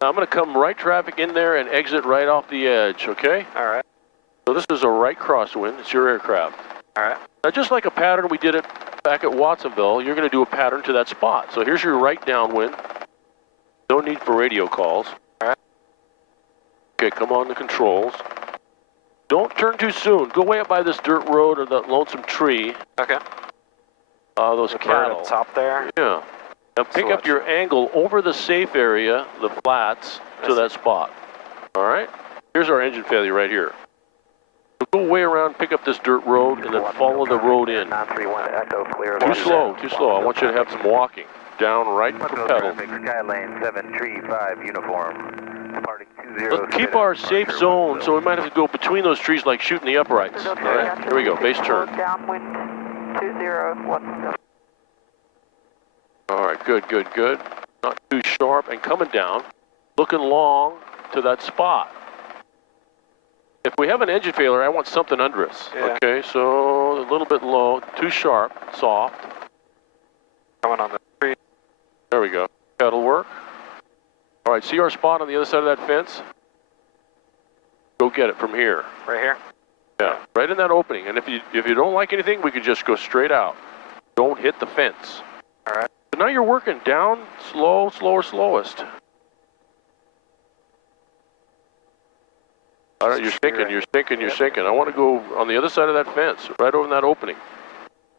Now I'm going to come right traffic in there and exit right off the edge, okay? All right. So this is a right crosswind. It's your aircraft. All right. Now just like a pattern we did it back at Watsonville, you're going to do a pattern to that spot. So here's your right downwind. No need for radio calls. All right. Okay, come on the controls. Don't turn too soon. Go way up by this dirt road or that lonesome tree. Okay. Those The bird cattle. up top there. Yeah. Now pick up your angle over the safe area, the flats, to that spot. All right? Here's our engine failure right here. So go way around, pick up this dirt road, and then follow the road in. 931 Echo, clear. Too slow, too slow. I want you to have some walking. Down right for pedal. Skylane 735 uniform. Departing 20. Let's keep our safe zone, so we might have to go between those trees like shooting the uprights. All right, here we go, base turn. Downwind 20, Watsonville. All right, good, good, good. Not too sharp and coming down, looking long to that spot. If we have an engine failure, I want something under us. Yeah. Okay, so a little bit low, too sharp, soft. Coming on the tree. There we go. That'll work. All right, see our spot on the other side of that fence? Go get it from here. Right here. Yeah, right in that opening. And if you don't like anything, we could just go straight out. Don't hit the fence. All right. So now you're working down, slow, slower, slowest. All right, you're sinking, you're sinking, you're sinking. I want to go on the other side of that fence, right over in that opening.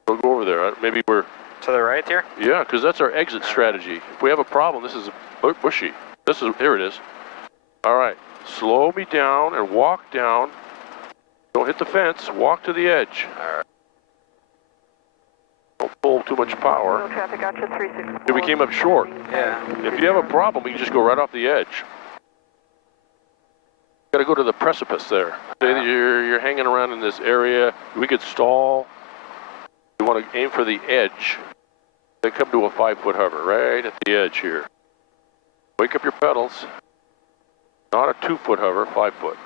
We'll go over there. Maybe we're... To the right here? Yeah, because that's our exit strategy. If we have a problem, this is bushy. Here it is. All right, slow me down and walk down. Don't hit the fence, walk to the edge. All right. Don't pull too much power. Traffic Archer 364. We came up short. Yeah. If you have a problem, we can just go right off the edge. Got to go to the precipice there. Say that you're hanging around in this area. We could stall. You want to aim for the edge. Then come to a 5-foot hover right at the edge here. Wake up your pedals. Not a 2-foot hover, 5-foot.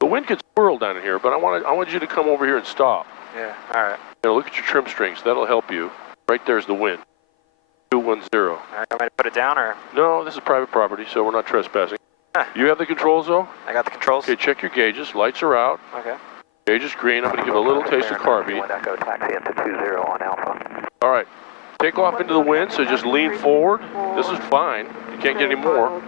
The wind can swirl down in here, but I want you to come over here and stop. Yeah. All right. Now look at your trim strings. That'll help you. Right there's the wind. 210. All right. I'm going to put it down, or? No, this is private property, so we're not trespassing. You have the controls, though? I got the controls. Okay, check your gauges. Lights are out. Okay. Gauge is green. I'm going to give it a little taste of carbide. Echo taxi into 20 on Alpha. All right. Take off into the wind, so just lean forward. This is fine. You can't get any more.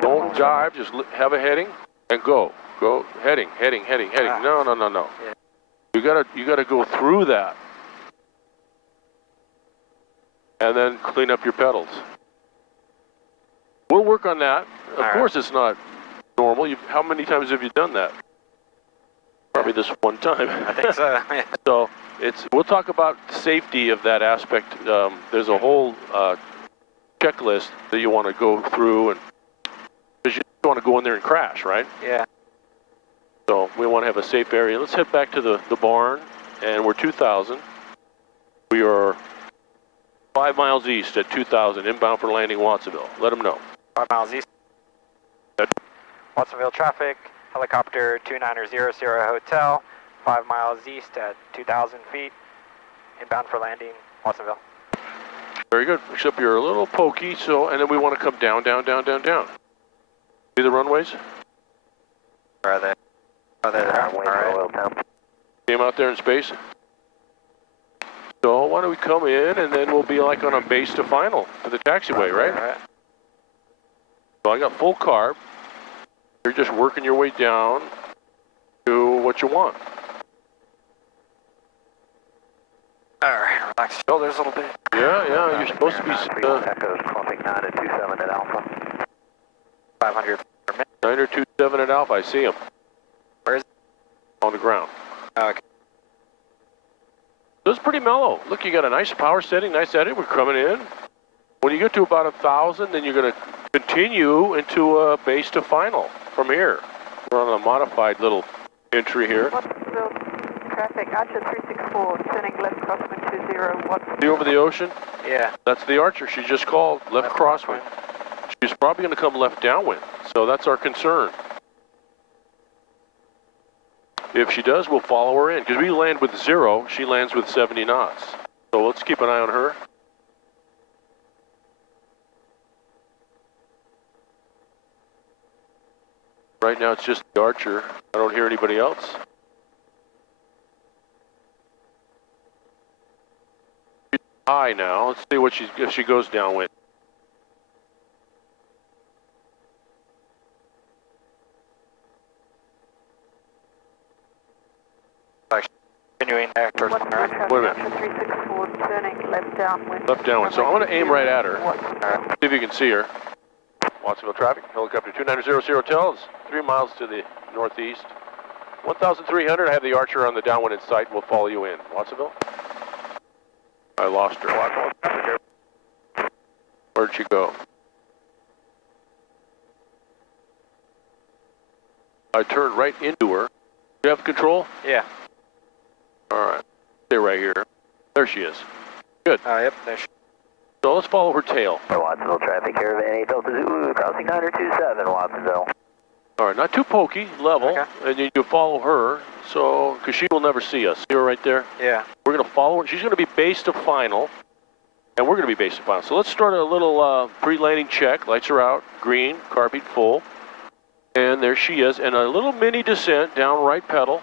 Don't dive. Just have a heading and go. Go. Heading, heading, heading, heading. No, no, no, no. You gotta go through that. And then clean up your pedals. We'll work on that. Of course it's not normal. How many times have you done that? Probably this one time. I think so. Yeah. So we'll talk about safety of that aspect. There's a whole checklist that you want to go through, and because you don't want to go in there and crash, right? Yeah. So we want to have a safe area. Let's head back to the barn, and we're 2,000. We are 5 miles east at 2,000, inbound for landing Watsonville. Let them know. 5 miles east. Watsonville traffic, helicopter 2900 Sierra Hotel, 5 miles east at 2,000 feet, inbound for landing Watsonville. Very good. Except you're a little pokey, and then we want to come down, down, down, down, down. See the runways? Where are they? Oh, there they are. All right. Came out there in space. So why don't we come in, and then we'll be like on a base to final for the taxiway, right? All right. So I got full carb. You're just working your way down to what you want. All right, relax your shoulders a little bit. Yeah, you're supposed to be... Echoes crossing 9 at 27 at Alpha. 500 per minute. 927 at Alpha, I see him. Where is it? On the ground. Oh, okay. So it's pretty mellow. Look, you got a nice power setting, nice edit. We're coming in. When you get to about 1,000, then you're going to continue into a base to final from here. We're on a modified little entry here. Watsonville traffic, Archer 364, turning left crosswind 20, Watsonville. See over the ocean? Yeah. That's the Archer she just called, left crosswind. She's probably going to come left downwind, so that's our concern. If she does, we'll follow her in, because we land with 0, she lands with 70 knots. So let's keep an eye on her. Right now it's just the Archer. I don't hear anybody else. She's high now. Let's see what if she goes downwind. Continuing there towards the north. Wait a minute. Archer 364, turning left downwind. Left downwind. So I'm going to aim right at her. Watsonville. See if you can see her. Watsonville traffic, helicopter 2900 Sierra Hotel is 3 miles to the northeast. 1,300, I have the Archer on the downwind in sight. We'll follow you in. Watsonville? I lost her. Watsonville. Where'd she go? I turned right into her. Do you have control? Yeah. All right. Stay right here. There she is. Good. Yep, there she. So let's follow her tail. Watsonville traffic here, Van Delta Zulu, crossing 927, Watsonville. All right, not too pokey, level, Okay. and you follow her, so, because she will never see us. See her right there? Yeah. We're going to follow her. She's going to be base to final, and we're going to be base to final. So let's start a little pre-landing check. Lights are out, green, carbide full. And there she is, and a little mini descent down right pedal.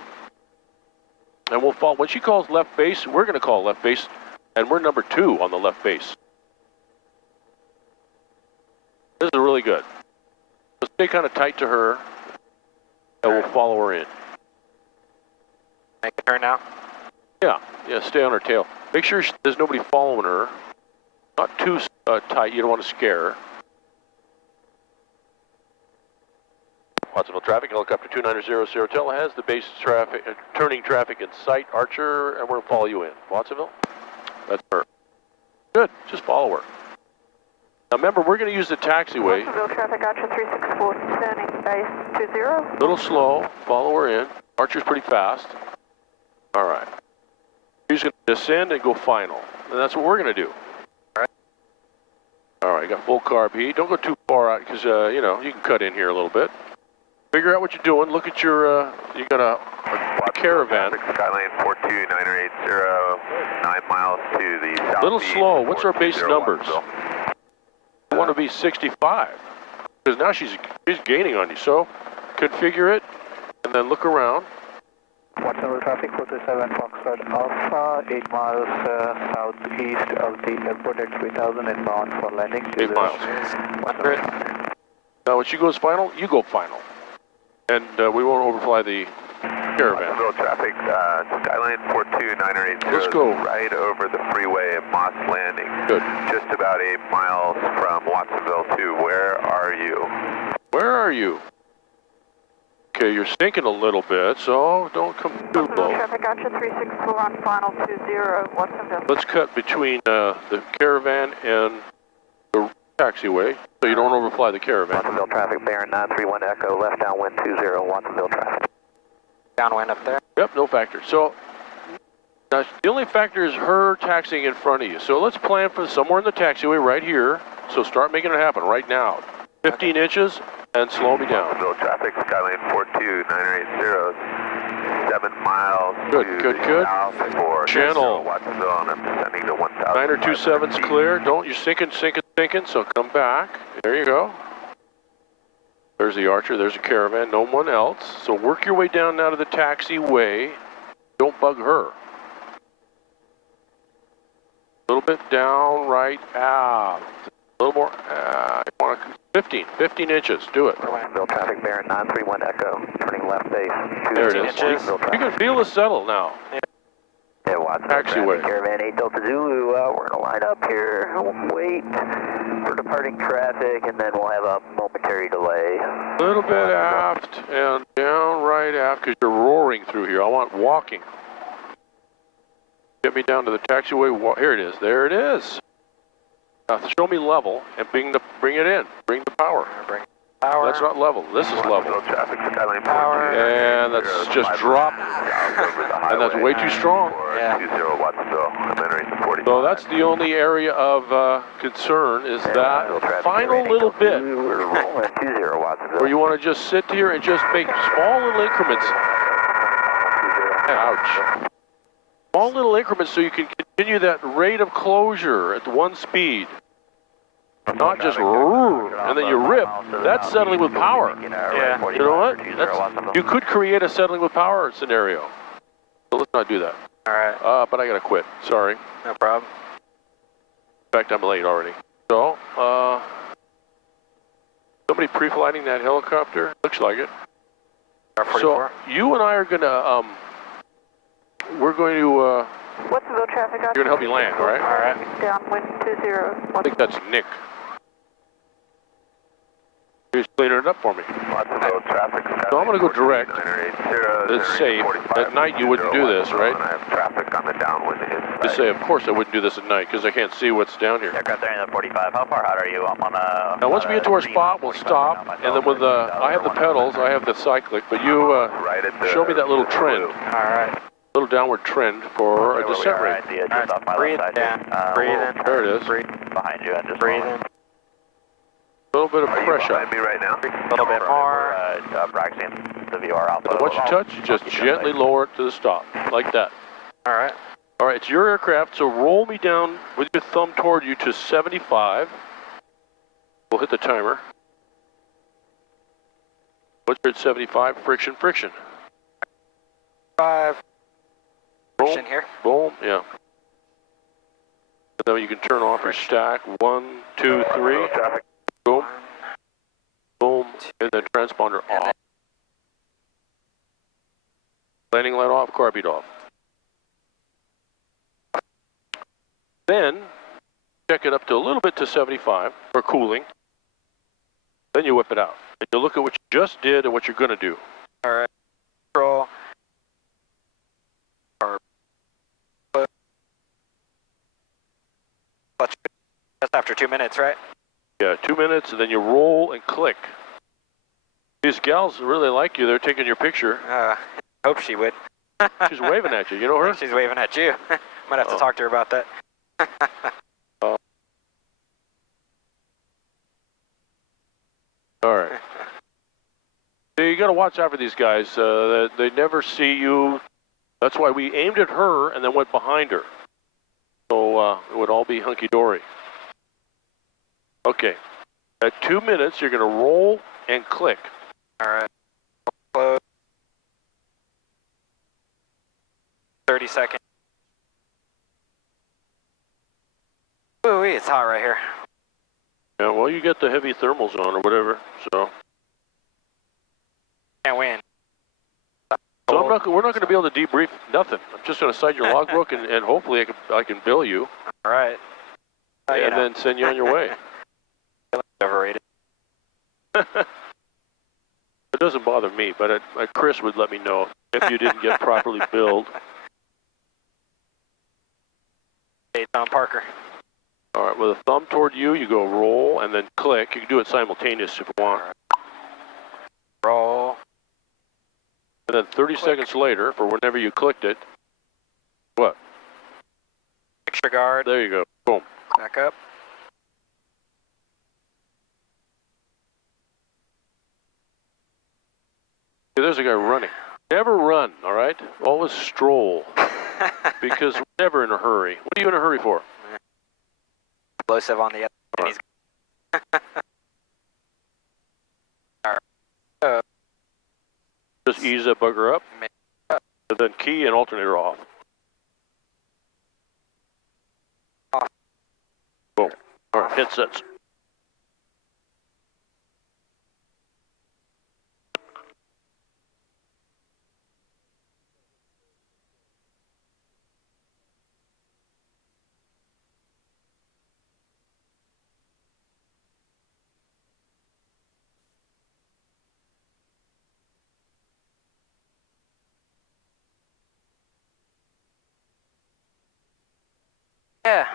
And we'll follow. When she calls left base, we're going to call left base, and we're number 2 on the left base. This is really good. So stay kind of tight to her, and we'll follow her in. Make a turn now. Yeah, stay on her tail. Make sure there's nobody following her. Not too tight, you don't want to scare her. Watsonville traffic, helicopter 2900 Hotel has the base traffic, turning traffic in sight, Archer, and we're going to follow you in. Watsonville? That's her. Good, just follow her. Now remember, we're going to use the taxiway. Watsonville traffic, Archer 364, turning base 20. A little slow, follow her in. Archer's pretty fast. All right. She's going to descend and go final, and that's what we're going to do. All right, got full carb heat. Don't go too far out because, you know, you can cut in here a little bit. Figure out what you're doing. Look at your, you got a caravan. Skyline 42980, 9 miles to the south. A little slow. What's our base numbers? You want to be 65 because now she's gaining on you. So configure it and then look around. Watsonville traffic 427 Foxtrot Alpha, 8 miles southeast of the airport at 3000 inbound for landing. 8 miles. Now when she goes final, you go final. And we won't overfly the caravan. Watsonville traffic, Skyline 42980. Let's go. Right over the freeway at Moss Landing. Good. Just about 8 miles from Watsonville to. Where are you? Where are you? Okay, you're sinking a little bit, so don't come too low. Traffic, Archer 364 on final 20, Watsonville. Let's cut between the caravan and the taxiway, so you don't overfly the caravan. Watsonville traffic, Baron 931 Echo, left downwind 20, Watsonville traffic. Downwind up there. Yep, no factor. So now the only factor is her taxiing in front of you. So let's plan for somewhere in the taxiway right here. So start making it happen right now. 15 inches and slow me down. Watsonville traffic, Skyline 42980, 7 miles Good, to good, the good. south for Channel. Watsonville, and I'm descending to 1000. 927's clear. Don't, you're sinking, so come back. There you go. There's the Archer, there's a caravan, no one else. So work your way down now to the taxiway. Don't bug her. A little bit down, right, out. A little more, 15 inches, do it. Watsonville traffic, Baron 931 Echo, turning left base. There it is. You can feel the settle now. Yeah, Watsonville Taxiway. traffic, Caravan 8 Delta Zulu, we're going to line up here, wait for departing traffic, and then we'll have a momentary delay. A little bit aft and down right aft because you're roaring through here. I want walking. Get me down to the taxiway. Here it is. There it is. Now show me level and bring it in. Bring the power. Bring power. That's not level. This is level. Traffic, Skyline Power. And that's just drop. And that's way too strong. Yeah. 20 Watsonville. I'm entering the 40. So that's the only area of concern is that final little bit We're rolling 20 Watsonville. where you want to just sit here and just make small little increments. Ouch. Small little increments so you can continue that rate of closure at one speed. Not just and then you rip. That's settling with power. Yeah. You know what? You could create a settling with power scenario. So let's not do that. All right. But I gotta quit. Sorry. No problem. In fact, I'm late already. So, somebody pre-flighting that helicopter? Looks like it. R44. So you and I are gonna we're going to Watsonville traffic, Archer. you're gonna help me land, all right? All right. Downwind 20, I think that's Nick. He's cleaning it up for me. Watsonville traffic, So I'm gonna go direct. 980. It's safe. At night you wouldn't do this, right? I have traffic on the downwind inside. Just say, of course I wouldn't do this at night because I can't see what's down here. Aircraft there in the 45. How far out are you? I'm on a. Now once we get to our spot, we'll stop, and then with I have the pedals, I have the cyclic, but you Right at the show me that little trend, All right. little downward trend for a descent rate. I see it All just off my right. Breathe left side. in. Breathe in. There it is. Breathe. Behind you and just Breathe in. A little bit of Are you pressure. behind me right now? A little bit more. Practicing the VR alpha. And once you touch, you just gently lower it to the stop, like that. All right. All right, it's your aircraft, so roll me down with your thumb toward you to 75. We'll hit the timer. What's your 75? Friction, friction. 5. Boom, Friction here. boom, yeah. And then you can turn off your stack. 1, 2, 3. Boom, boom, and then transponder off. Landing light off, carbeat off. Then, check it up to a little bit to 75 for cooling. Then you whip it out. And you look at what you just did and what you're going to do. All right. Control. Just after 2 minutes, right? Yeah, 2 minutes, and then you roll and click. These gals really like you. They're taking your picture. Hope she would. She's waving at you. You know her? She's waving at you. Might have to talk to her about that. All right. So you got to watch out for these guys. They never see you. That's why we aimed at her and then went behind her. So it would all be hunky-dory. Okay. At 2 minutes, you're going to roll and click. All right. Close. 30 seconds. Ooh, it's hot right here. Yeah, well, you get the heavy thermals on or whatever, so. Can't win. So we're not going to be able to debrief nothing. I'm just going to cite your logbook and hopefully I can bill you. All right. And then send you on your way. Overrated. It doesn't bother me, but Chris would let me know if you didn't get properly billed. Hey, Tom Parker. All right, with a thumb toward you, you go roll and then click. You can do it simultaneous if you want. Roll. And then 30 seconds later, for whenever you clicked it, what? Extra guard. There you go. Boom. Back up. There's a guy running. Never run, all right? Always stroll. Because we're never in a hurry. What are you in a hurry for? Explosive on the other. All right. Just ease that bugger up. And then key and alternator off. Off. Boom. All right, headsets. Yeah.